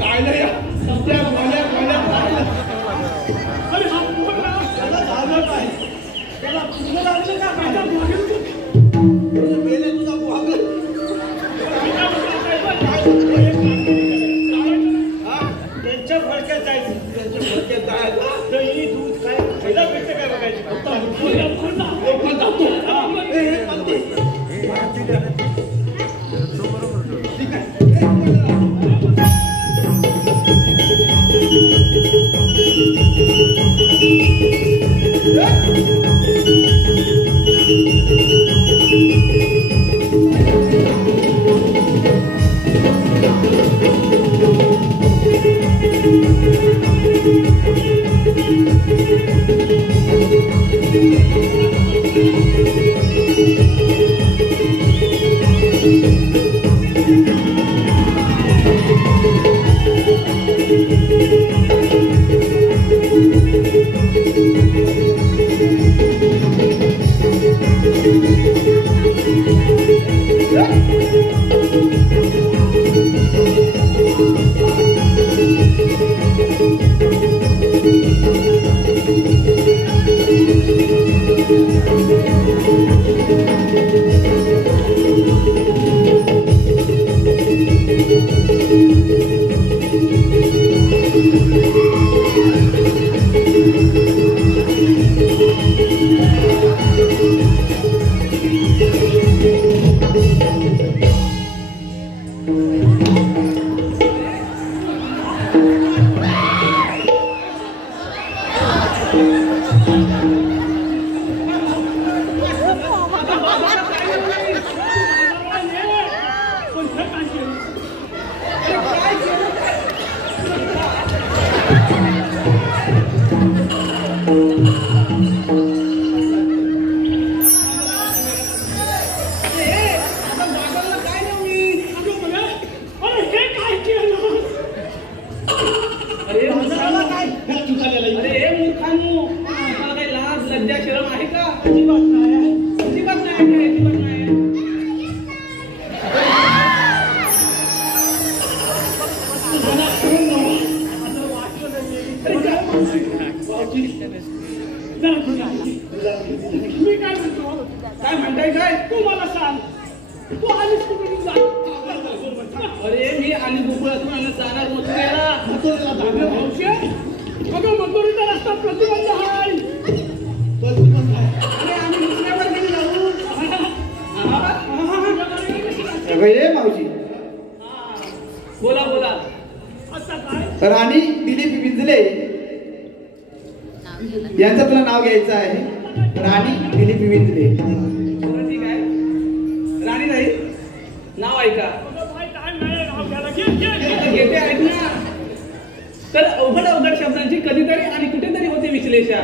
काय नाही या त्या गोल्या गोल्या अरे हा पोरगा त्याला झालं काय त्याला पूर्ण लागलं का माझ्या मेले तुझा बुहागर त्यांच्या फडक्यात जायचं त्यांच्या डोक्यात जायचं. दही दूध काय पहिला भेटतं काय बघायचं फक्त लोकं जातो. हे चालतंय. ठीक आहे. मी काय म्हणतो काय म्हणताय काय? तू मला सांग तू आलीस कुठे जा अरे मी आणि गोकुळातून आणि जाणार मथुरेला. अगं मथुरेचा रस्ता प्रतिबंध आहे. अरे आम्ही दुसऱ्यावर गेली जाऊ. ये मावशी बोला बोला. आता काय राणी दिलीप विंजले यांचं तुला नाव घ्यायचं आहे. राणी दिलीप विंजले. बरं, ठीक आहे. राणी नाही नाव ऐका. काय नाही नाव घ्यायला आता घेते ऐक ना. तर अवघड अवघड शब्दांची कधीतरी आणि कुठेतरी होते विश्लेषा.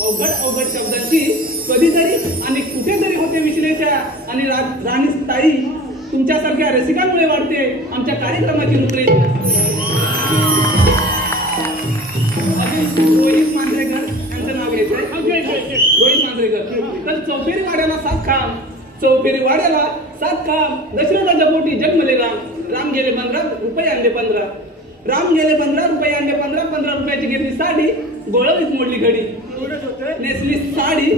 अवघड अवघड शब्दांची कधीतरी आणि कुठेतरी होते विश्लेषा. आणि राणी ताई तुमच्यासारख्या रसिकांमुळे वाढते आमच्या कार्यक्रमाची रूपरेषा. रोहित मांजरेकर यांचं नाव घ्यायचंय. रोहित मांजरेकर. तर चौफेरी वाड्याला 7 खांब, चौफेरी वाड्याला 7 खांब. दशरथाच्या पोटी जन्मले राम. राम गेले 15 रुपये आणले 15. राम गेले 15 रुपये आणले 15. 15 रुपयाची घेतली साडी, गोळवीत मोडली घडी. नेसली साडी,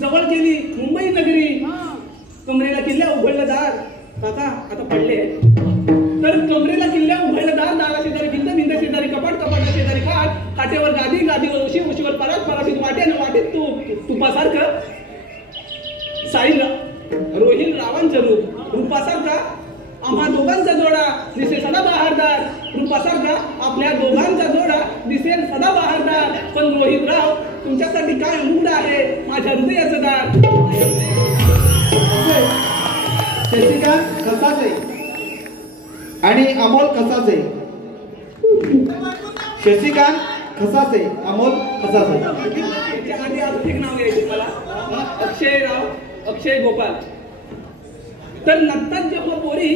जवळ केली मुंबई नगरी. कमरेला किल्ल्या उघडलं दार. काका आता पडले. तर कमरेला किल्ल्या उघडलं दार. दारा शेजारी भिंत, भिंत शेजारी कपाट, कपाटा शेजारी खाट. खाटेवर गादी, गादीवर उशी, उशीवर परात, परातीत वाट्यानं वाटेत तुपासारखं साईला रोहिल रावांचं रूप. रूपासारखा आम्हा दोघांचा जोडा दिसेल सदा बहारदार. रूपासारखा आपल्या दोघांचा जोडा दिसेल सदा बहारदार. पण रोहितराव तुमच्यासाठी काय मुग्ध आहे माझ्या हृदयाचं दार. शशिकांत कसाचे आणि अमोल कसाचे. शशिकांत खसाचे, अमोल खसाचे. त्याच्या आधी अजून एक नाव घ्यायचे मला. अक्षय गोपाल. तर नंतर जेव्हा पोरी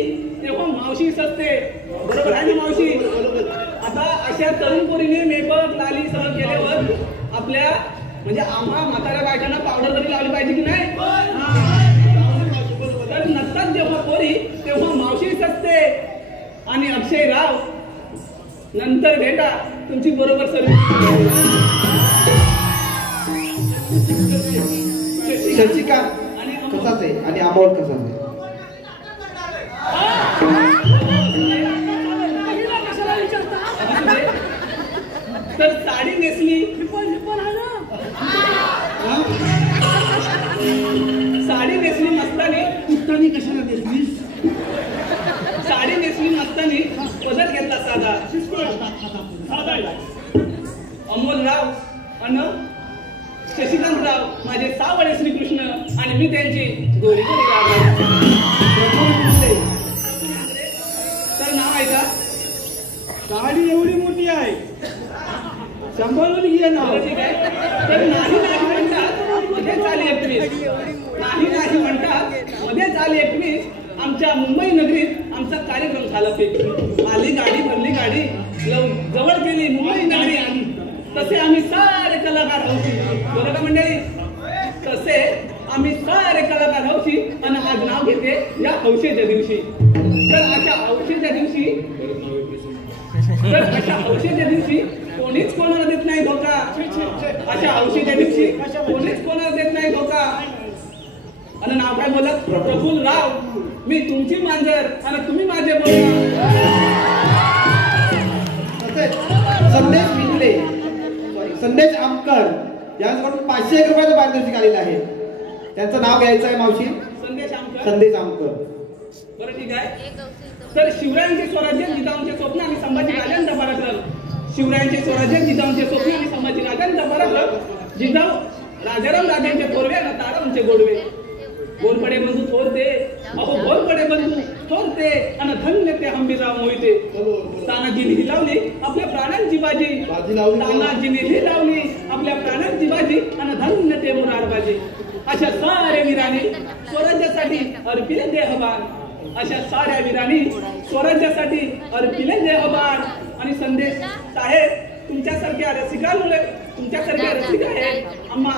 तेव्हा मावशी सजते. बरोबर आहे ना मावशी? आता अशा तरुण पोरीने मेकअप लाली सहन केल्यावर आपल्या म्हणजे आम्हा म्हाताऱ्या बायकांना पावडर तरी लावली पाहिजे की नाही? तर नंतर जेव्हा पोरी तेव्हा मावशीच असते. आणि अक्षय राव नंतर भेटा तुमची बरोबर सर्विस. शशिकांत आणि कसाच आहे आणि अमोल कसाच आहे. तर साडी नेसली साडी नेसली मस्तानी. कुठतानी कशाला देसलीस? साडी नेसली मस्तानी पदर घेतला साधा. अमोलराव अन शशिकांतराव माझे सावळे श्रीकृष्ण आणि मी त्यांची गोरी गोरी गाव. तर नाव आहे का? गाडी एवढी मोठी आहे, सांभाळून घे ना. ठीक आहे. तर नाही नाही म्हणतात मध्येच आली 21. नाही म्हणतात मध्येच आली 21. आमच्या मुंबई नगरीत आमचा कार्यक्रम झाला. फिक्स आली गाडी, भरली गाडी, जवळ गेली मुंबई नगरी. तसे आम्ही सारे कलाकार हौशी. बरं का मंडळी? तसे आम्ही सारे कलाकार हौशी. आणि आज नाव घेते या हौशेच्या दिवशी. तर अशा हौशेच्या दिवशी कोणीच कोणाला देत नाही धोका. अशा हौशेच्या दिवशी कोणीच कोणाला देत नाही धोका. आणि नाव काय बोलत? प्रफुल्ल राव. मी तुमची मांजर आणि तुम्ही माझे बोलणार. संदेश मिंगले संदेश आमकर यांच्याकडून 501 रुपयाचं पारितोषिक आलेलं आहे. त्यांचं नाव घ्यायचं आहे मावशी. संदेश आमकर. बरं ठीक आहे. तर शिवरायांचे स्वराज्य जिजाऊंचे स्वप्न आणि संभाजी राजांचा पराक्रम. शिवरायांचे स्वराज्य जिजाऊंचे स्वप्न आणि संभाजी राजांचा पराक्रम. जिजाऊ राजाराम राजांचे थोरवे आणि तारांचे गोडवे. गोरपडे बंधू थोरते, अहो गोरपडे बंधू थोरते आणि धन्य ते हंबीरराव मोहिते. तानाजीने ही लावली आपल्या प्राणांची बाजी. तानाजीने ही लावली आपल्या प्राणांची बाजी आणि धन्य ते मुरारबाजी. अशा साऱ्या वीरांनी स्वराज्यासाठी अर्पिले देहबान. अशा साऱ्या वीरांनी स्वराज्यासाठी अर्पिले देहबान. आणि संदेश साहेब तुमच्यासारख्या रसिकांमुळे तुमच्यासारख्या रसिका आहेत. आम्हा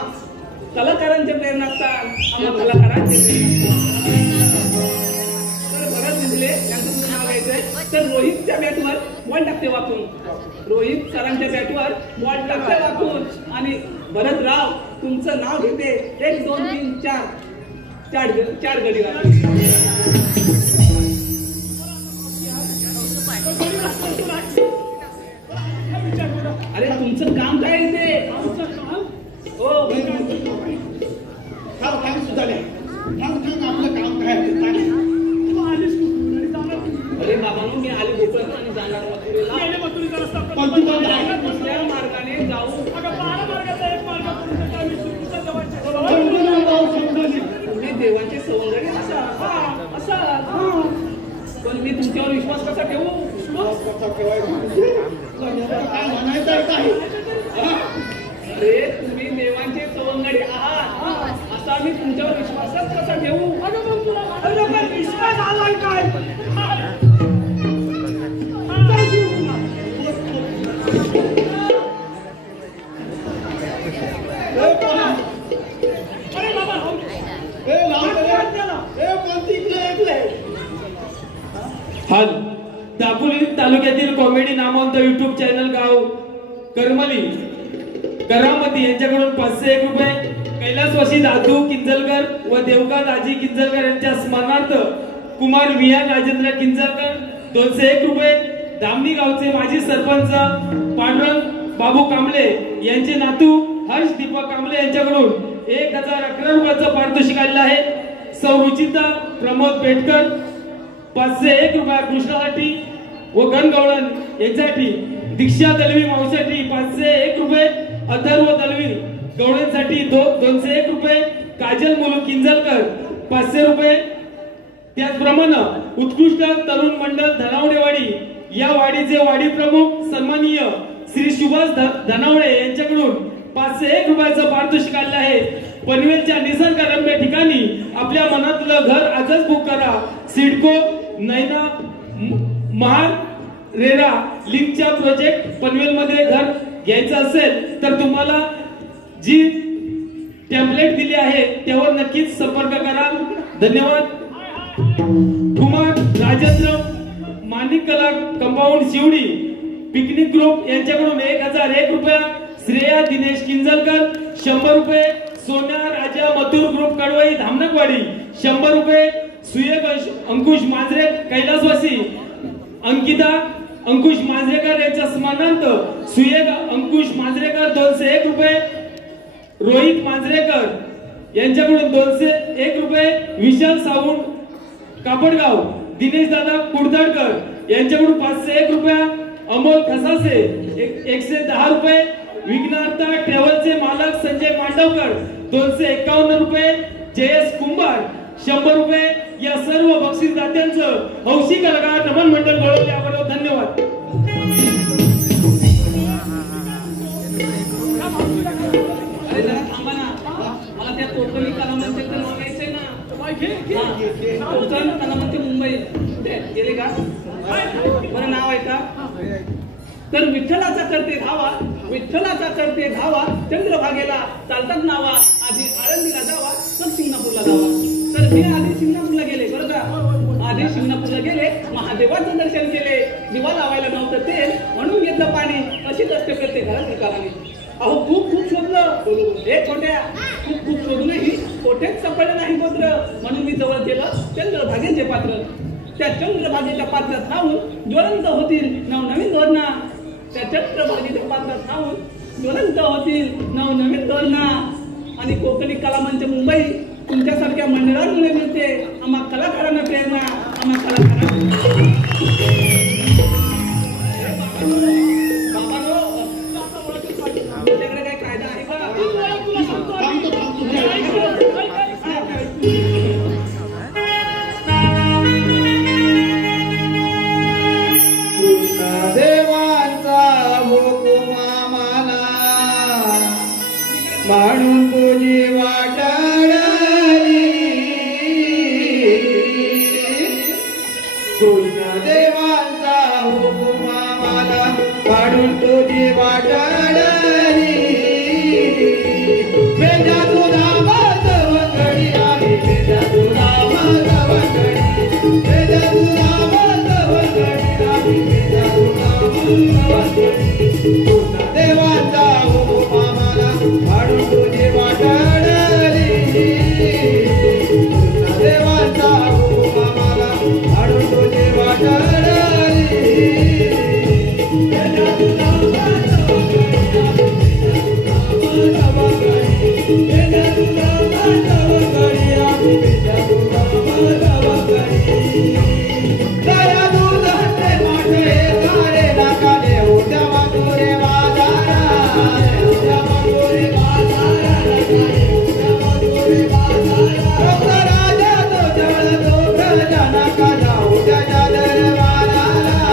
कलाकारांचे प्रेरणास्थान. आम्हा कलाकारांचे तर भरत मिंगले यांचं नाव घ्यायचंय. तर रोहितच्या बॅटवर बॉल टाकते वाकून. रोहित सरांच्या बॅटवर बॉल टाकते वाकून. आणि भरत राव तुमचं नाव घेते. 1 2 3 4 गडी घालून. अरे तुमचं काम काय आहे ते? हो आपलं काम काय आहे? अरे बाबांनो मी आले गोकुळात आणि जाणार मथुरेला. दुसऱ्या मार्गाने जाऊ. तुम्ही देवांचे सवंगडी असा पण मी तुमच्यावर विश्वास कसा ठेवू? अरे तुम्ही देवांचे सवंगडी आहात असा मी तुमच्यावर विश्वासच कसा ठेवू? विश्वास आलाय काय? हाल दापोली तालुक्यातील कॉमेडी नामवंत युट्यूब चॅनल गाव करमली करामती यांच्याकडून 501 रुपये. कैलासवासी दादू किंजलकर व देवगा दाजी किंजलकर यांच्या स्मरणार्थ कुमार विहान राजेंद्र किंजलकर 201 रुपये. दामणी गावचे माजी सरपंच पांडुरंग बाबू कांबळे यांचे नातू हर्ष दीपक कांबळे यांच्याकडून 1011 रुपयाचं पारितोषिक आलेलं आहे. सौ रुचिता प्रमोद पेटकर 501 रुपया कृष्णासाठी व गणगवळण यांच्यासाठी. दीक्षा दलवी मावसाठी 501 रुपये. अथर्व दलवी गवळणसाठी 201 रुपये. काजल मुलू किंजलकर 500 रुपये. त्याचप्रमाणे उत्कृष्ट तरुण मंडळ धनावडेवाडी या वाडीचे वाडी प्रमुख सन्माननीय श्री सुभाष धनावडे यांच्याकडून 501 रुपयाचं पारितोषिक आलेलं आहे. पनवेलच्या निसर्गरम्य ठिकाणी आपल्या मनातलं घर आजच बुक करा. सिडको नैना महार रेरा लिंकच्या प्रोजेक्ट पनवेल मध्ये घर घ्यायचं असेल तर तुम्हाला जी टेम्पलेट दिली आहे त्यावर नक्कीच संपर्क करा. धन्यवाद. कुमार राजेंद्र माणिक कला कंपाऊंड शिवडी पिकनिक ग्रुप यांच्याकडून 1001 रुपया. श्रेया दिनेश किंजलकर 100 रुपये. सोन्या राजा मथुर ग्रुप कडवई धामनकवाडी 100 रुपये. सुयोग अंकुश मांजरे कैलासवासी. अंकिता अंकुश मांजरेकर यांच्या स्मरणार्थ सुयोग अंकुश मांजरेकर 201 रुपये. रोहित मांजरेकर यांच्याकडून 201 रुपये. विशाल सावंत कापडगाव. दिनेश दादा कुडदडकर यांच्याकडून 501 रुपया. अमोल खसासे 110 रुपये. विघ्नार्था ट्रॅव्हलचे मालक संजय मांडवकर 251 रुपये. जयेश कुंभार 100 रुपये. या सर्व बक्षीस दात्यांचं हौशी कलाकार नमन मंडळ गोळवले याबरोबर धन्यवाद. अरे जरा थांबा ना, मला त्या कोकणी कलामंचाचं नाव घ्यायचंय ना. कोकण कलामंच मुंबई गेले का? बरं नाव आहे का? तर विठ्ठलाचा करते धावा, विठ्ठलाचा करते धावा, चंद्रभागेला चालतात नावा. आधी आळंदीला जावा, मग शिंगणापूरला जावा. तर मी आधी शिंगणापूरला गेले बरं का. आधी शिंगणापूरला गेले, महादेवाचं दर्शन केले. दिवा लावायला नव्हतं तेल म्हणून घेतलं पाणी. अशीच असते प्रत्येक घरात निकालाने. अहो खूप खूप शोधलं हे छोट्या, खूप खूप शोधूनही कोठेच सापडलं नाही पत्र. म्हणून मी जवळ गेलं चंद्रभागेचे पात्र. त्या चंद्रभागेच्या पात्रात राहून ज्वलंत होतील नवनवीन धोरणा. त्या चंद्रभागेच्या पात्रात राहून ज्वलंत होतील नवनवीन धोरणा. आणि कोकणी कलामंच मुंबई तुमच्यासारख्या मंडळांमुळे मिळते आम्हा कलाकारांना प्रेरणा. आम्हा कलाकारांना तुमच्याकडे काही कायदा आहे का? देवांचा हुकुम आम्हाला म्हणून तुझी वाटाडली. कृष्ण देवांचा हुकुम आम्हाला म्हणून तुझी वाटाडली. बेजा तुला माधवकडी आम्ही बेजा तुला माधवकडी. बेजा तुला माधवकडी आम्ही बेजा तुला माधवकडी. कृष्ण देवांचा हुकुम आम्हाला म्हणून तुझी वाटाडली. कृष्ण देवांचा हुकुम आम्हाला म्हणून तुझी वाटाडली. बेजा तुला माधवकडी बेजा तुला माधवकडी आम्ही बेजा तुला माधवकडी. दया दूध हटे मोठे सारे नाकाले उद्या मागोरे बाजारा. उद्या मागोरे बाजारा उद्या मागोरे बाजारा. राजा तो जवळ तो प्रजा नाकाला उद्या जादर बाजारा.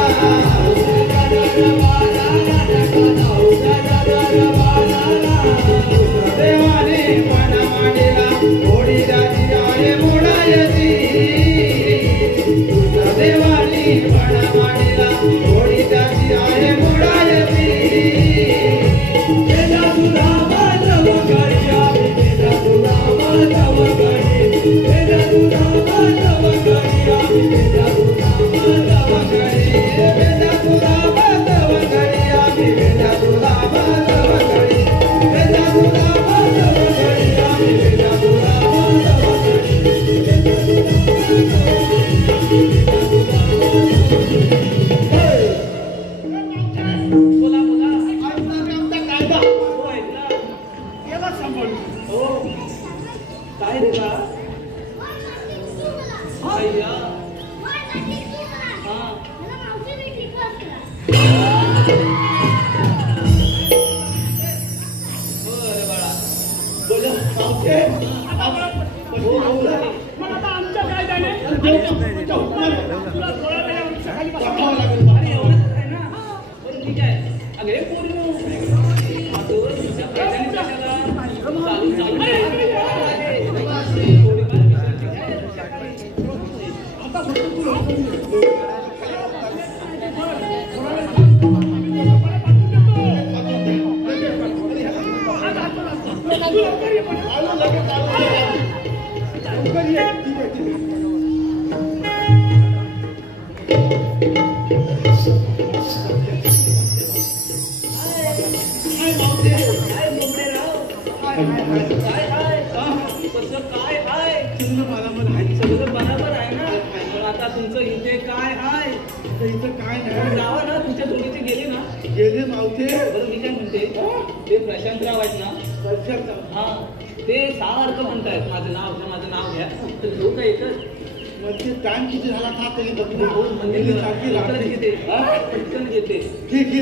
उद्या जादर बाजारा नाकाला उद्या जादर बाजारा. देवाने मना मांडला थोडी राजी आहे मोडायची. देवाने मना मांडला थोडी राजी आहे मोडायची. बेजा तुला माधवकडी आम्ही बेजा तुला माधवकडी. बेजा तुला माधवकडी आम्ही बेजा तुला माधवकडी. बेजा तुला माधवकडी आम्ही बेजा तुला माधवकडी. बेजा तुला माधवकडी आम्ही बेजा तुला माधवकडी. बोला बोला. आमचा कायदा हो ऐकला. केला सांभाळून. हो काय रे बा? अय्या. हा. बरं बाळा. बोला. हो हो बोला. मग आता आमच्या कायद्याने तुमच्या हुकमाने तुला 16 वेळा सकाळी दाखवावं बसावं लागेल. अरे एवढंच आहे ना. बरं ठीक आहे. अगं हे पोरीनो. आता तुमच्या पैशाने कशाला चालू चालू आहे. थोडीफार विषयाची काय आहे तुमच्याकडे? आता फक्त तू आलो लगेच आलो. लवकर ये. ठीक आहे, ठीक आहे. सगळं बरोबर आहे ना. पण आता तुमचं इथे काय आहे? इथं काय नाही जावा ना, तुमच्या जोडीचे गेले ना. गेले मावते. बरं मी काय म्हणते, ते प्रशांतराव आहेत ना, हा ते सारखं म्हणतायत माझं नाव घ्या. तर लोक काय एकच म्हणजे टाइम किती झाला का तरी पटकन घेते.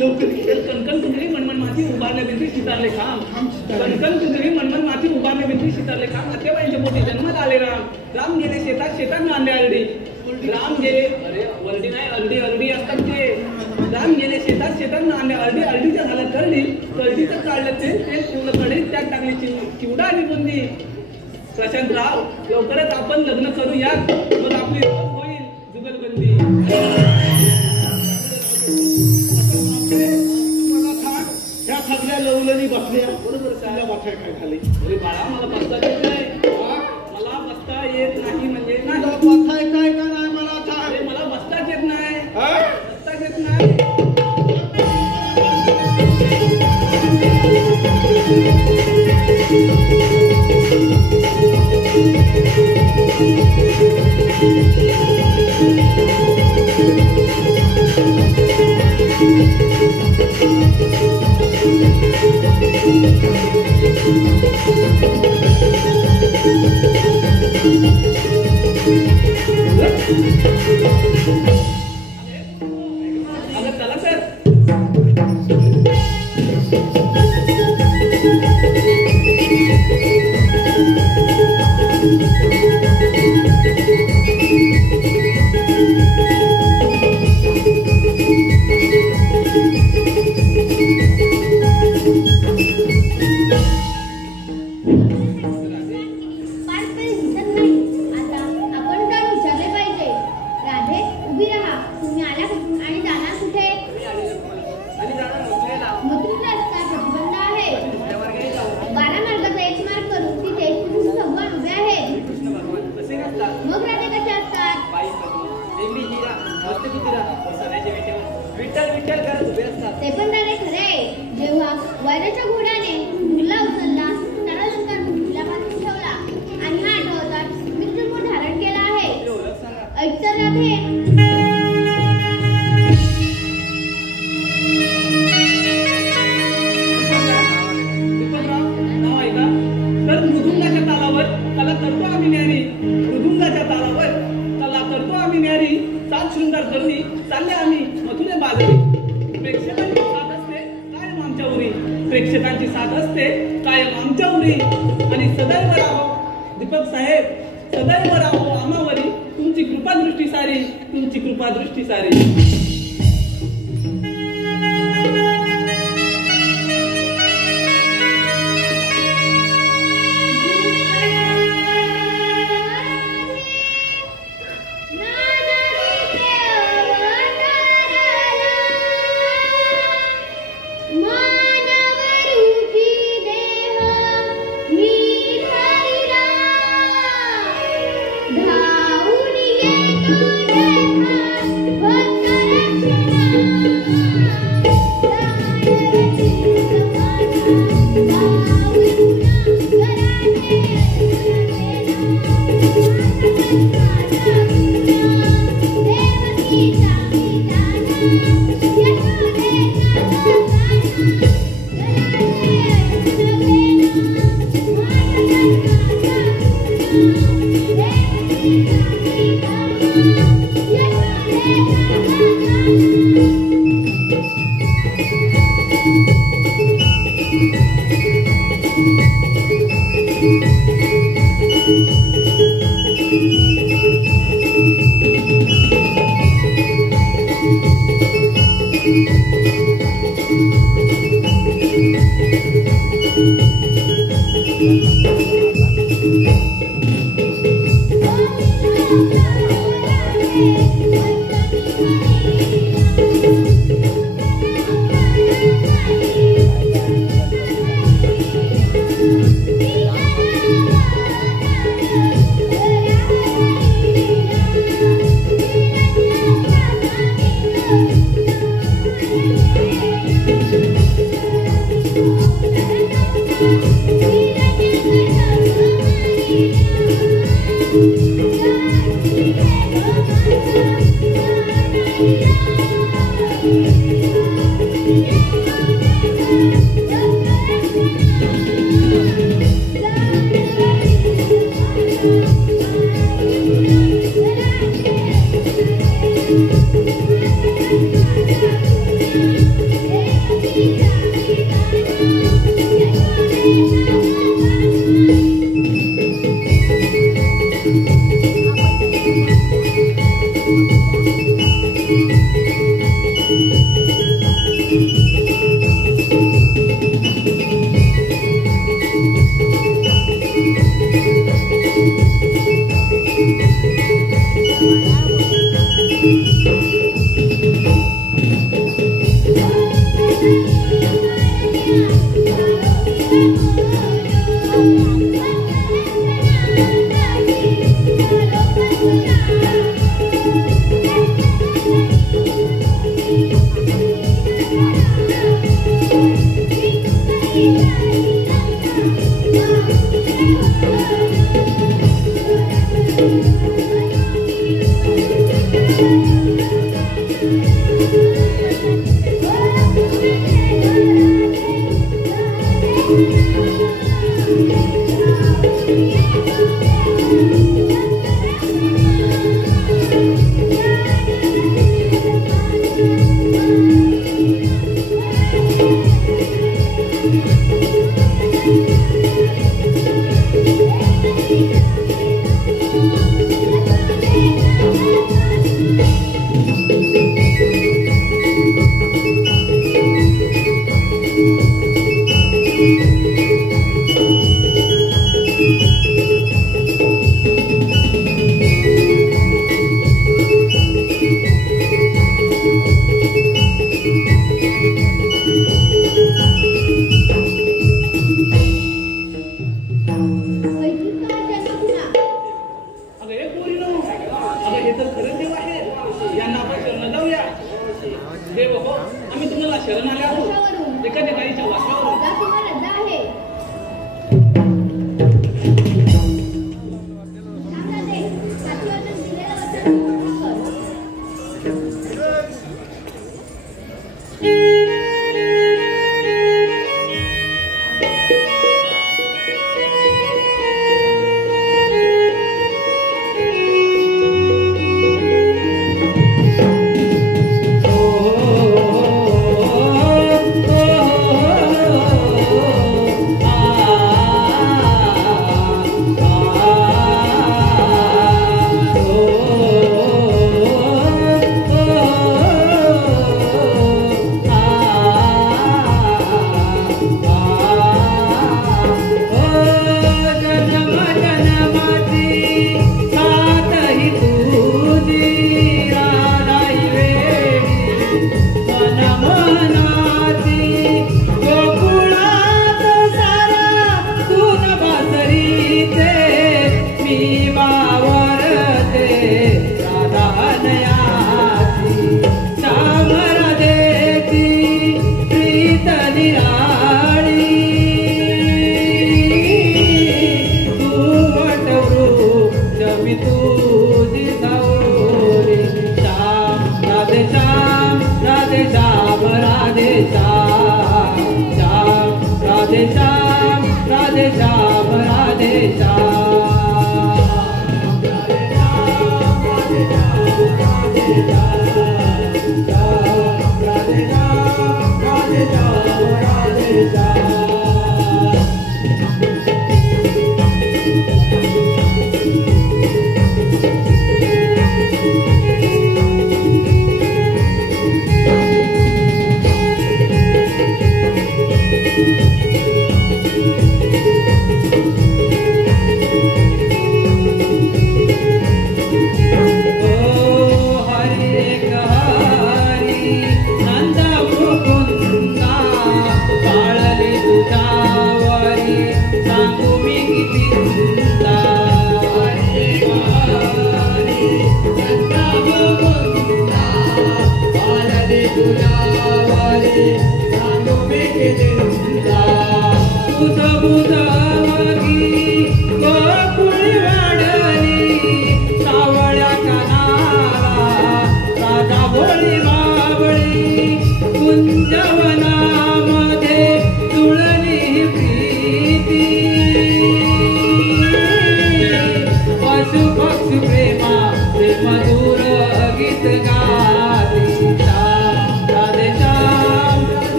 लवकर कणकण कुंजरी मनमन माती उभारल्या भिंती शितारले खांब. कणकण कुंजरी मनमन माती उभारल्या भिंती शितारले खांब. आत्याबाईंच्या पोटी जन्मात आले राम गेले शेतात नांदे आरडी. राम गेले, अरे वरडी नाही, अरडी असतात ते. राम गेले शेतात नांदे अरडीच्या झाल्या करडीचं काढलं तेल ठेवलं कढईत, त्यात टाकली चिवडा आणि बुंदी. प्रशांतराव, लवकरच आपण लग्न करूया, मग आपली होईल जुगलबंदी. ह्या सगळ्या लवलनी बसल्या बरोबर चांगल्या बसाय काय झाले. अरे बाळा, मला बसता येत नाही. मला बसता येत नाही म्हणजे नाही. बसाय काय का नाही मला आता. अरे मला बसताच येत नाही. बसताच येत नाही. अगं चला तर. ते पण दाणे खरे. जेव्हा वैराच्या घोड्याने मुरला उचलला, तारालंकार मुठीला बांधून ठेवला आणि हा आठवतात मृत्यूमुख धारण केला आहे. ऐकतर राधे. नाव ऐका. तर मृदुंगाच्या तालावर कला करतो आम्ही न्यारी. मृदुंगाच्या तालावर कला करतो आम्ही न्यारी. सात शृंगार करणी चालले आम्ही मथुरे बाजारी. प्रेक्षकांची साथ असते कायम आमच्या उरी. प्रेक्षकांची साथ असते कायम आमच्या उरी. आणि सदैव राहो दीपक साहेब, सदैव राहो आम्हावरी. तुमची कृपादृष्टी सारी, तुमची कृपादृष्टी सारी. Oh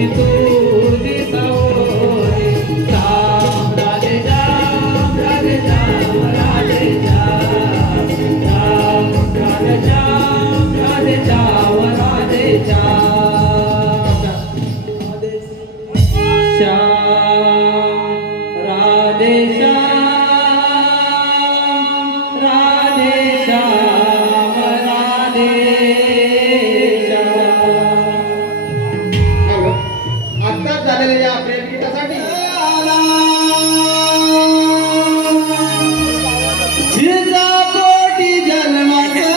मी तुझी सावली राम राधे श्याम राधे श्याम राधे श्याम राम राधे श्याम राधे श्याम राधे श्याम श्याम राधे श्याम राधे श्याम राधे श्याम आत्ताच झालेल्या या प्रेमगीतासाठी जिजा कोटी जन्माचा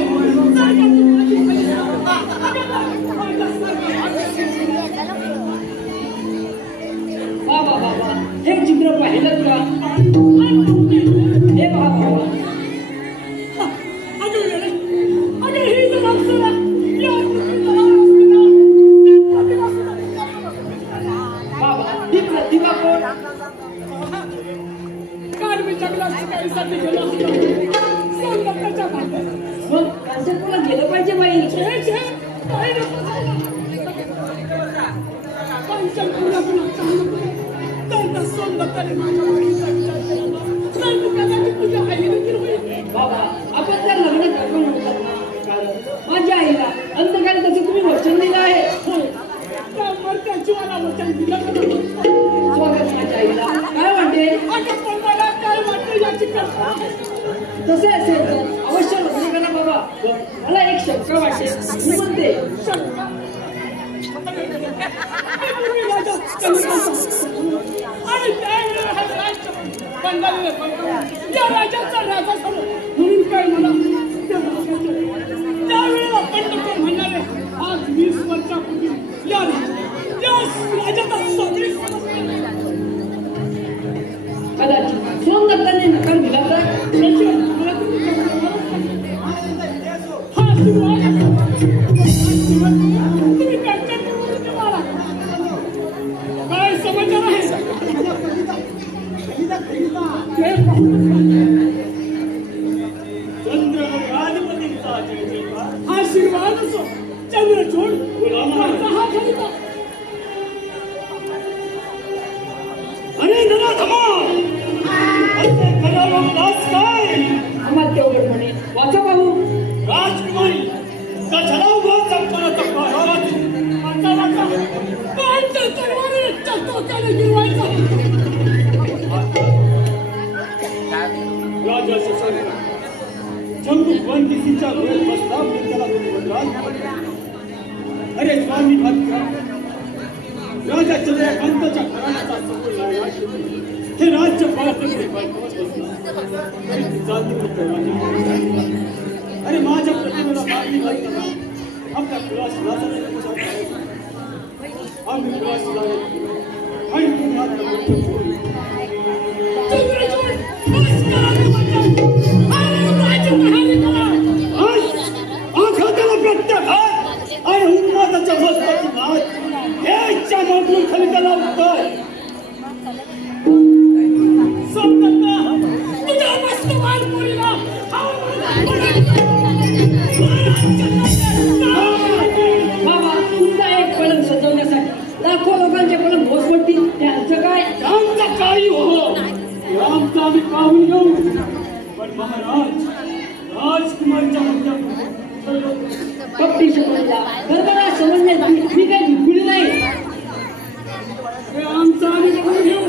Thank you. मग कांचनपूरला गेलं पाहिजे बाई. बाबा आपण त्या लग्नात आपण म्हणतात ना, कारण माझ्या आईला अंतकाळी त्याचं तुम्ही वचन दिलं आहे. स्वागत माझ्या आईला. काय म्हणते? तसे असेल तर अवश्य लग्न करा बाबा. मला एक शंका वाटते. मी म्हणते या राजाचा राजा समोर म्हणून काय मला त्यावेळेला पंडित म्हणाले आज 20 वर्षापूर्वी या राजाचा सदृश कदाचित सोनदत्ताने नकार दिला तर हा तुम्ही काय समाचार आहे? चंद्र राजपतींचा आशीर्वाद असो. चंद्रचूड गुलामाचा हा खलिता. अरे नराधमा, असे करावं दास काय? आम्हाला तेवढं म्हणे वाचा भाऊ. राजकुमारी का झलाव भाव चमकाराचा प्रभावाची वाचा वाचा कांच्या तलवारीच्या टोकाने गिरवायचा. राजा शशांक जम्मू बंदिशीच्या वेळ बसला त्याला बदलाल. अरे स्वामी भक्त राजा चंद्रकांताच्या घराण्याचा समोर लागला. हे राज्य पाहते अरे माझ्या प्रतिमेला मागणी घालतो. आपल्या कुलाशीला आम्ही कुलाशीला आणि तुम्ही आता आणि उन्मादाच्या मस्तकी नाथ याच्या मागून खाली त्याला उत्तर तुझ्या मस्तवान पोरीला बाबा तुमचा एक पलंग सजवण्यासाठी लाखो लोकांचे पलंग भोस पडतील. त्यांचं काय? आमचा काही हो आमचा आम्ही पाहून येऊ. पण महाराज राजकुमारच्या कपटी शकला गरगरा समजण्यात मी काही झुकली नाही. हे आमचा आम्ही पाहून घेऊ.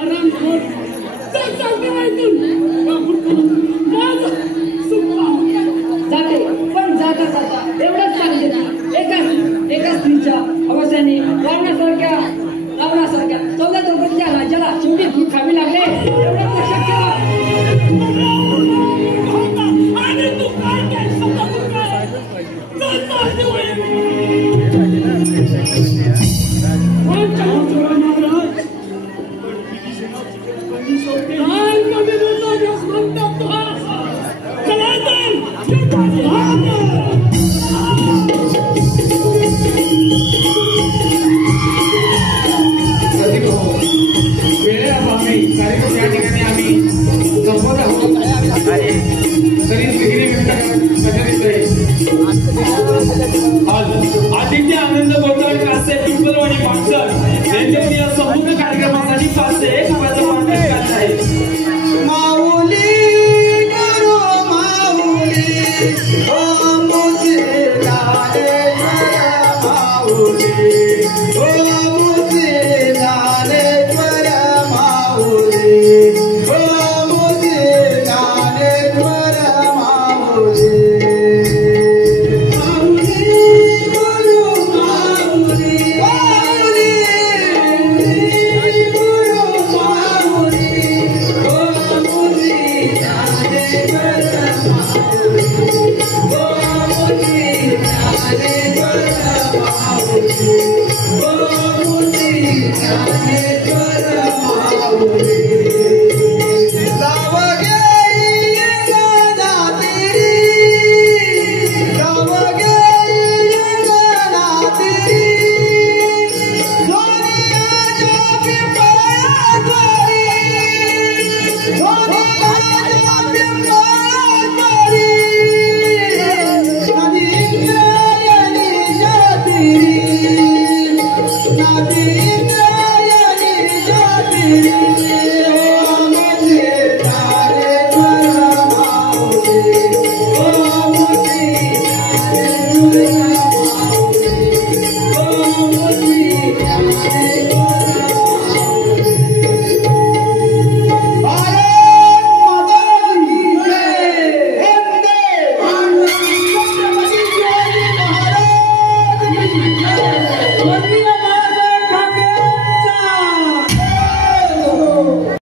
आराम कर. जाते पण जाता जाता एवढंच सांगते की एका स्त्रीच्या अवसाने रावणासारख्या 14 चौकटीच्या राज्याला शेवटी दूध खावी लागले. एवढं लक्षात ठेवा. आणि तू काय कार्यक्रम या ठिकाणी आम्ही संपत आहोत. आदित्य आनंद गोतळ कासे पिंपलवाडी पाटसर यांच्याकडे या संपूर्ण कार्यक्रमासाठी 501 रुपयाचा पाठिंबा करत आहे. माऊली करो माऊली ओ मुझे लाले माऊली ओ मुझे लाले माऊली ओ मुझे लाले माऊली माऊली व्यंग